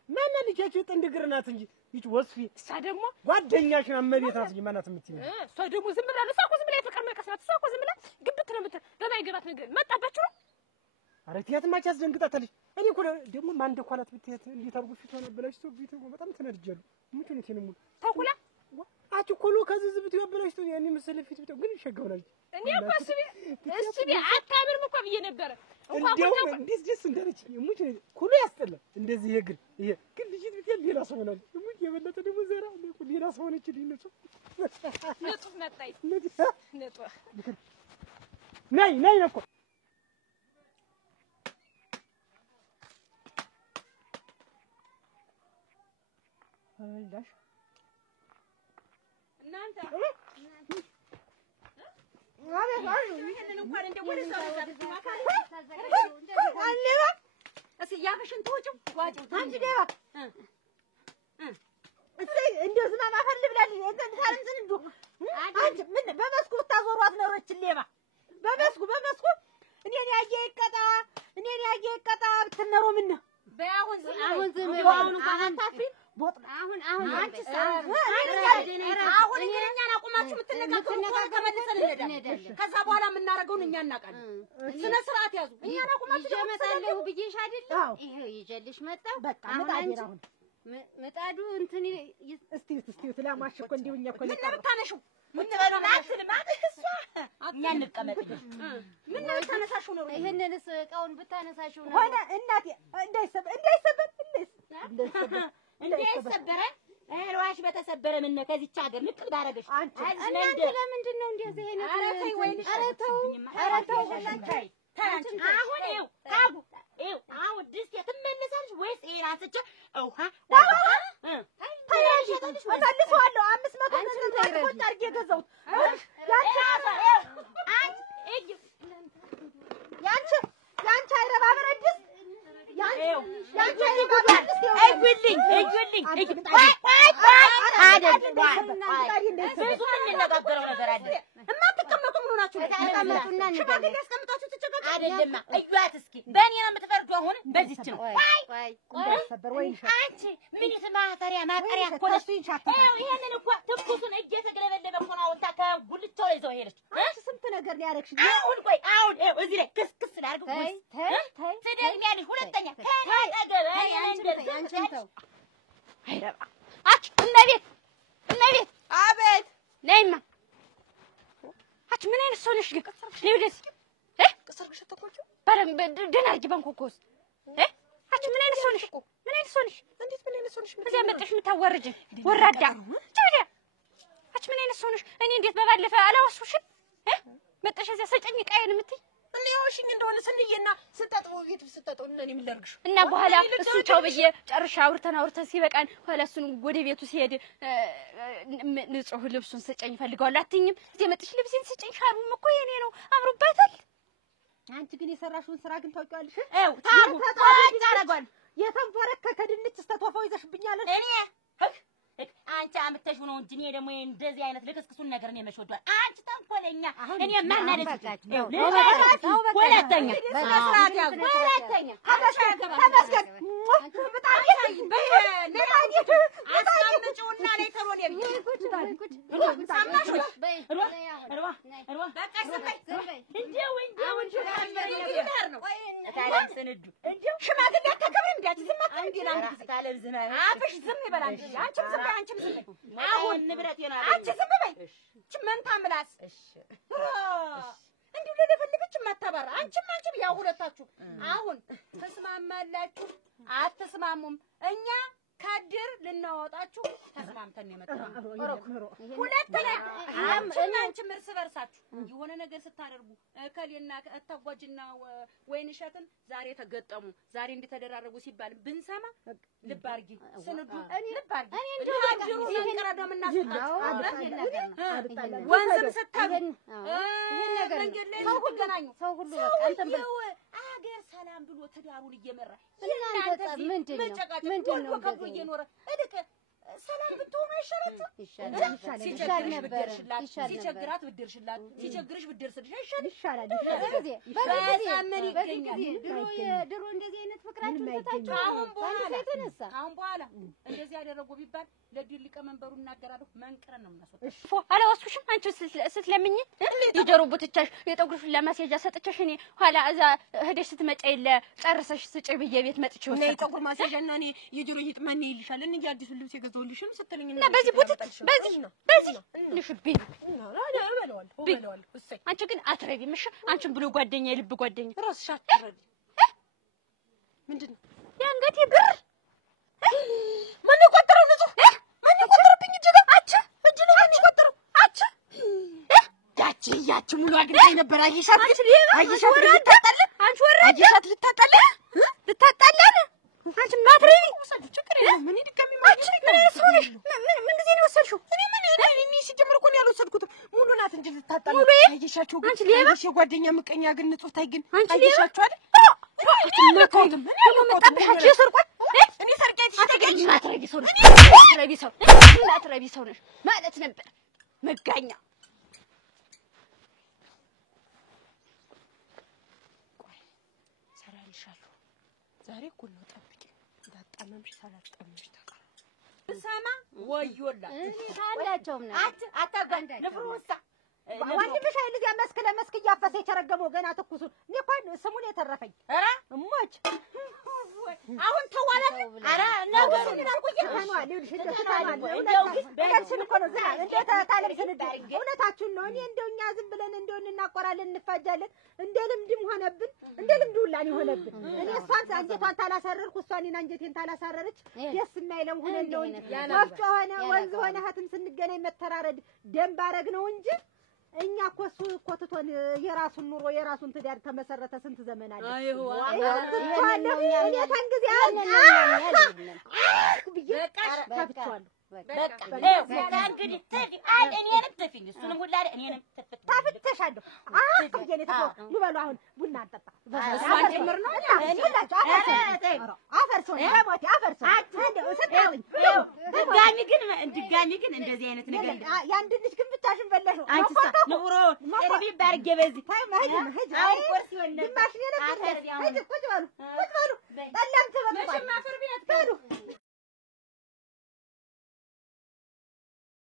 ማን ልጃችሁ ጥንድ እግር ናት እንጂ ይች ወስፊ እሷ ደግሞ ጓደኛሽን አመቤት ናት እንጂ ማናት የምትይኝ? እሷ ደግሞ ዝም ብላ እሷ እኮ ዝም ብላ የፍቅር መቀስ ናት። እሷ እኮ ዝም ብላ ግብት ነው የምትል በማይገባት ነገር መጣባችሁ ነው። ኧረ ትያትማ አስደንግጣታለች። እኔ እኮ ደግሞ ማን እንደኳላት ብትያት እንዴት አድርጎ ፊቷን አበላሽቶ ቢት በጣም ተናድጃለሁ። ሙቹን ነው ተኩላ አቺ ኮሎ ከዚህ ዝብት ያበላሽቶ ያኔ መሰለ ፊት ብታው ግን ይሸጋውናል። እኔ እኮ እሱ ቢ አታምርም እኮ ብዬ ነበረ እንኳን እንደው እንዴት ደስ እንዳለች ሙቹ ኮሎ ያስጠላ እንደዚህ ይግል ይሄ ግን ልጅ ብትል ሌላ ሰው ሆናል። ሙቹ የበለጠ ደግሞ ዘራ ሌላ ሰው ሆነች ሊነሱ ነጥፍ መጣይ ነጥፍ ነይ ነይ ነኮ አላሽ እናንተ ይሄንን እንኳን እንደው ወደ ሰው ያፈሽን ተወጪው ዋጪው አንቺ ደባ እንደው ዝናብ አፈር ልብላልኝ እንትን ታርምዝን እንዱ አንቺ ምን በመስኩ ታዞሯት ነሮች ሌባ በመስኩ እኔን ያየ ይቀጣ ብትነሩ ምን ነው በአሁን ዝም አሁን ታፊ አሁን አንቺ አሁን እኛን አቁማችሁ የምትነጋገሩ ተመልሰን እንሄዳለን። ከዛ በኋላ የምናደርገውን እኛ እናውቃለን። ስነ ስርዓት ያዙ። እኛን አቁማችሁ እመጣለሁ ብዬሽ አይደል? ይሄው ይዤልሽ መጣሁ። በቃ አሁን ምጣዱ እንትን እስቲ ትላማሽ እኮ እንደውኛ እኮ ምን ልታነሺው? ምን ልታነሺው? እኛ እንቀመጥልሽ። ምን ልታነሳሽው ነው? ይሄንንስ እቃውን ብታነሳሽው ነው ሆነ እናቴ እንዳይሰበር እህልዋሽ በተሰበረ ምን ነው ከዚች ሀገር ንቅል ባረገሽ እናንተ ለምንድን ነው እንደዚህ አይነት ኧረ ተይ ወይንሽ ኧረ ተው አሁን ድስት ትመለሳለሽ ወይስ ይሄን አንስቼ ውሃ እመልሰዋለሁ 500 ቁጭ አድርጌ የገዛሁት ያንቺ አይረባ ብረት ድስት የምንነጋገረው ነገር አለ። የማትቀመጡ ምን ሆናችሁ? ሽማግሌ ያስቀምጣችሁ ትጨቃጨቁ አይደለም። እዩዋት እስኪ በእኔ ነው የምትፈርዱ። አሁን በዚች ነው አንቺ ምን ማፈሪያ ማቀሪያ እኮ ነሽ። ይሄንን እኮ ትኩሱን እየተገለበለበ እኮ ነው አውጥታ ከጉልቻው ላይ ይዘው ሄደች። አንቺ ስንት ነገር ነው ያደረግሽ። አሁን እዚህ ላይ ክስክስ ላድርግ ወይ ትደግሚያለሽ። ሁለተኛ አይረባ አች እመቤት አቤት ነይማ አች ምን አይነት ሰው ነሽ ግን ነይ ወደዚህ ቅስርሽ ተቆጩ ደህና አድርጊ ባንኮኮስ አች ምን አይነት ሰው ነሽ እንዴት ምን አይነት ሰው ነሽ እዚያ መጣሽ የምታዋርጅ ወራዳ ጭውዳ አች ምን አይነት ሰው ነሽ እኔ እንዴት በባለፈ አላወሱሽም መጣሽ እዚያ ሰጨኝ ቃየን የምትይ እንዴውሽኝ እንደሆነ ስንዬና ስታጥቦ ቤት ስታጥቦ እኔ ምን ላድርግሽ እና በኋላ እሱ ቻው ብዬ ጨርሻ አውርተን ሲበቃን ኋላ እሱን ወደ ቤቱ ሲሄድ ንጹህ ልብሱን ስጨኝ ፈልገዋል አትይኝም እዚህ መጥሽ ልብሴን ስጨኝ ሻሩም እኮ የኔ ነው አምሮባታል አንቺ ግን የሰራሽውን ስራ ግን ታውቂዋለሽ ታረጋል የተንፈረከከ ድንች ስተቶፋው ይዘሽብኛል እኔ አንቺ አምጥተሽ ነው እንጂ እኔ ደግሞ እንደዚህ አይነት ልክስክሱን ነገር ነው የመሸወዷል። አንቺ ተንኮለኛ እኔ ማናለች ሁለተኛ ስርዓት ያዙ ሁለተኛ ተመስገን አስቀምጪውና ነይ ተብሎ ሽማግሌ አታከብሪም እንዴ? ዝም አፍሽ ዝም ይበል አንቺ አንቺም ዝም በይ አንቺም ዝም በይ። አሁን ንብረቴን አንቺ ዝም በይ። እቺ መንታ ምላስ እንዲሁ ለለፈልግች ማታባራ አንቺም ያው ሁለታችሁ አሁን ተስማማላችሁ አትስማሙም? እኛ ካድር ልናወጣችሁ ተስማምተን ነው የመጣው። ሁለተኛ አንቺም እርስ በርሳችሁ የሆነ ነገር ስታደርጉ እከሌና እታጓጅና ወይንሸትን ዛሬ ተገጠሙ ዛሬ እንድትደራረጉ ሲባል ብንሰማ ልብ አድርጊ ስንዱ ልብ አድርጊ ካድሩ መንቀራዳ ምናስጣው ወንዝም ስታገኝ መንገድ ላይ ትገናኙ ሰው ሁሉ በቃ እንትን አገር ሰላም ብሎ ትዳሩን እየመራ ምንድነው እየኖረ እልክ ሰላም ብትሆኑ አይሻላችሁ? ይሻል ነበር። ሲቸግራት ብድርሽላት፣ ሲቸግርሽ ብድርስልሽ ይሻላል። ድሮ እንደዚህ አይነት ፍቅራችሁ ተታችሁ አሁን በኋላ እንደዚህ ያደረጉ ቢባል ለድል ሊቀመንበሩ እናገራለሁ። መንቅረን ነው የምናስወጣው። እፎ አላወስኩሽም። አንቺ ስትለምኝ የጆሮ ቡትቻሽ የጠጉርሽን ለማስያዣ ሰጥቼሽ እኔ ኋላ እዛ ሄደሽ ስትመጪ የለ ጨርሰሽ ስጪ ብዬ ቤት መጥቼ እና የጠጉር ማስያዣና እኔ የጆሮ ጌጥ ማን ይልሻል? እኔ አዲሱን ልብስ የገዛሁልሽም ስትልኝ እና በዚህ ቡትት በዚህ ልሽብኝ እበለዋለሁ። እሰይ አንቺ ግን አትረቢም። እሺ አንቺን ብሎ ጓደኛ የልብ ጓደኛ እራስሽ አትረቢ። ምንድን ነው የአንገቴ ብር ማን የቆጠረው? ንጹህ ማን የቆጠረብኝ? እጅ ነው እጅ ነው ማን የቆጠረው? ያቺ ሙሉ አግኝታኝ ነበር። አየሻት ልታጣለን። አንቺ ወራጅ አየሻት ልታጣለን። አንቺ ማትረቢ ወሰዱ ችግር የለም። ምን ይድከም አንቺ ምን ሰውነሽ? ምን ጊዜ ነው ወሰድሽው? እኔ ሲጀምር እኮ ነው ያልወሰድኩት። ሙሉ ናት እንጂ ልታጣለን። ሙሉ አየሻቸው ግን አንቺ ሌባ የጓደኛ ምቀኛ ግን ንጹህ ታይ ግን አየሻቸው አይደል? እኔ ሰርቄት ይተገኝ ማትረቢ ሰው ነሽ ማለት ነበር። መጋኛ ሰራልሻለሁ። ዛሬ እኮ ነው ጠብቂ። እንዳጣመምሽ ሳላጣመምሽ ተቀር ሰማ ወዮላ እኔ ካላቸውም ነው አታጋንዳ ለፍሩሳ ወንድምሽ አይልዝ ያመስክ ለመስክ እያፈሰ የቸረገመው ገና ትኩሱን እኔ እንኳን ስሙን የተረፈኝ ኧረ እሞች አሁን ተዋላት። ኧረ ነገሩ ምን አልቆየም ታኗል ልልሽ እንደው እኮ ነው ዛ እንዴት ታለም ስንዳ እውነታችሁን ነው። እኔ እንደው እኛ ዝም ብለን እንደው እናቆራለን እንፋጃለን። እንደ ልምድም ሆነብን እንደ ልምድ ሁላን ይሆነብን። እኔ እሷን አንጀቷን ታላሳረርኩ እሷን አንጀቴን ታላሳረረች ደስ የማይለው ሆነ እንደው ወፍጮ ሆነ ወንዝ ሆነ ሀትም ስንገናኝ መተራረድ ደም ባረግ ነው እንጂ እኛ እኮ እሱ እኮ ትቶን የራሱን ኑሮ የራሱን ትዳር ተመሰረተ ስንት ዘመን አለ። አይሁ እኔ ታንጊዜ በቃሽ ተፍቷል። በቃ እንግዲህ ተፊ እኔንም ተፊኝ እሱንም ሁላ እኔንም ታፍተሻለሁ። አፍየኔ ተፈው ይበሉ። አሁን ቡና አንጠጣ እሷን ጀምር ነው ሁላችሁ አፈርሶ ለሞት አፈርሶ እንደው ሰጣልኝ። ድጋሚ ግን እንደዚህ አይነት ነገር ያንድ ልጅ ግን ብቻሽን በለሽ አንቺ ኑሮ እርቢ ባርጌ በዚህ ግማሽ ነው። ቁጭ በሉ ጠላም ትበሉ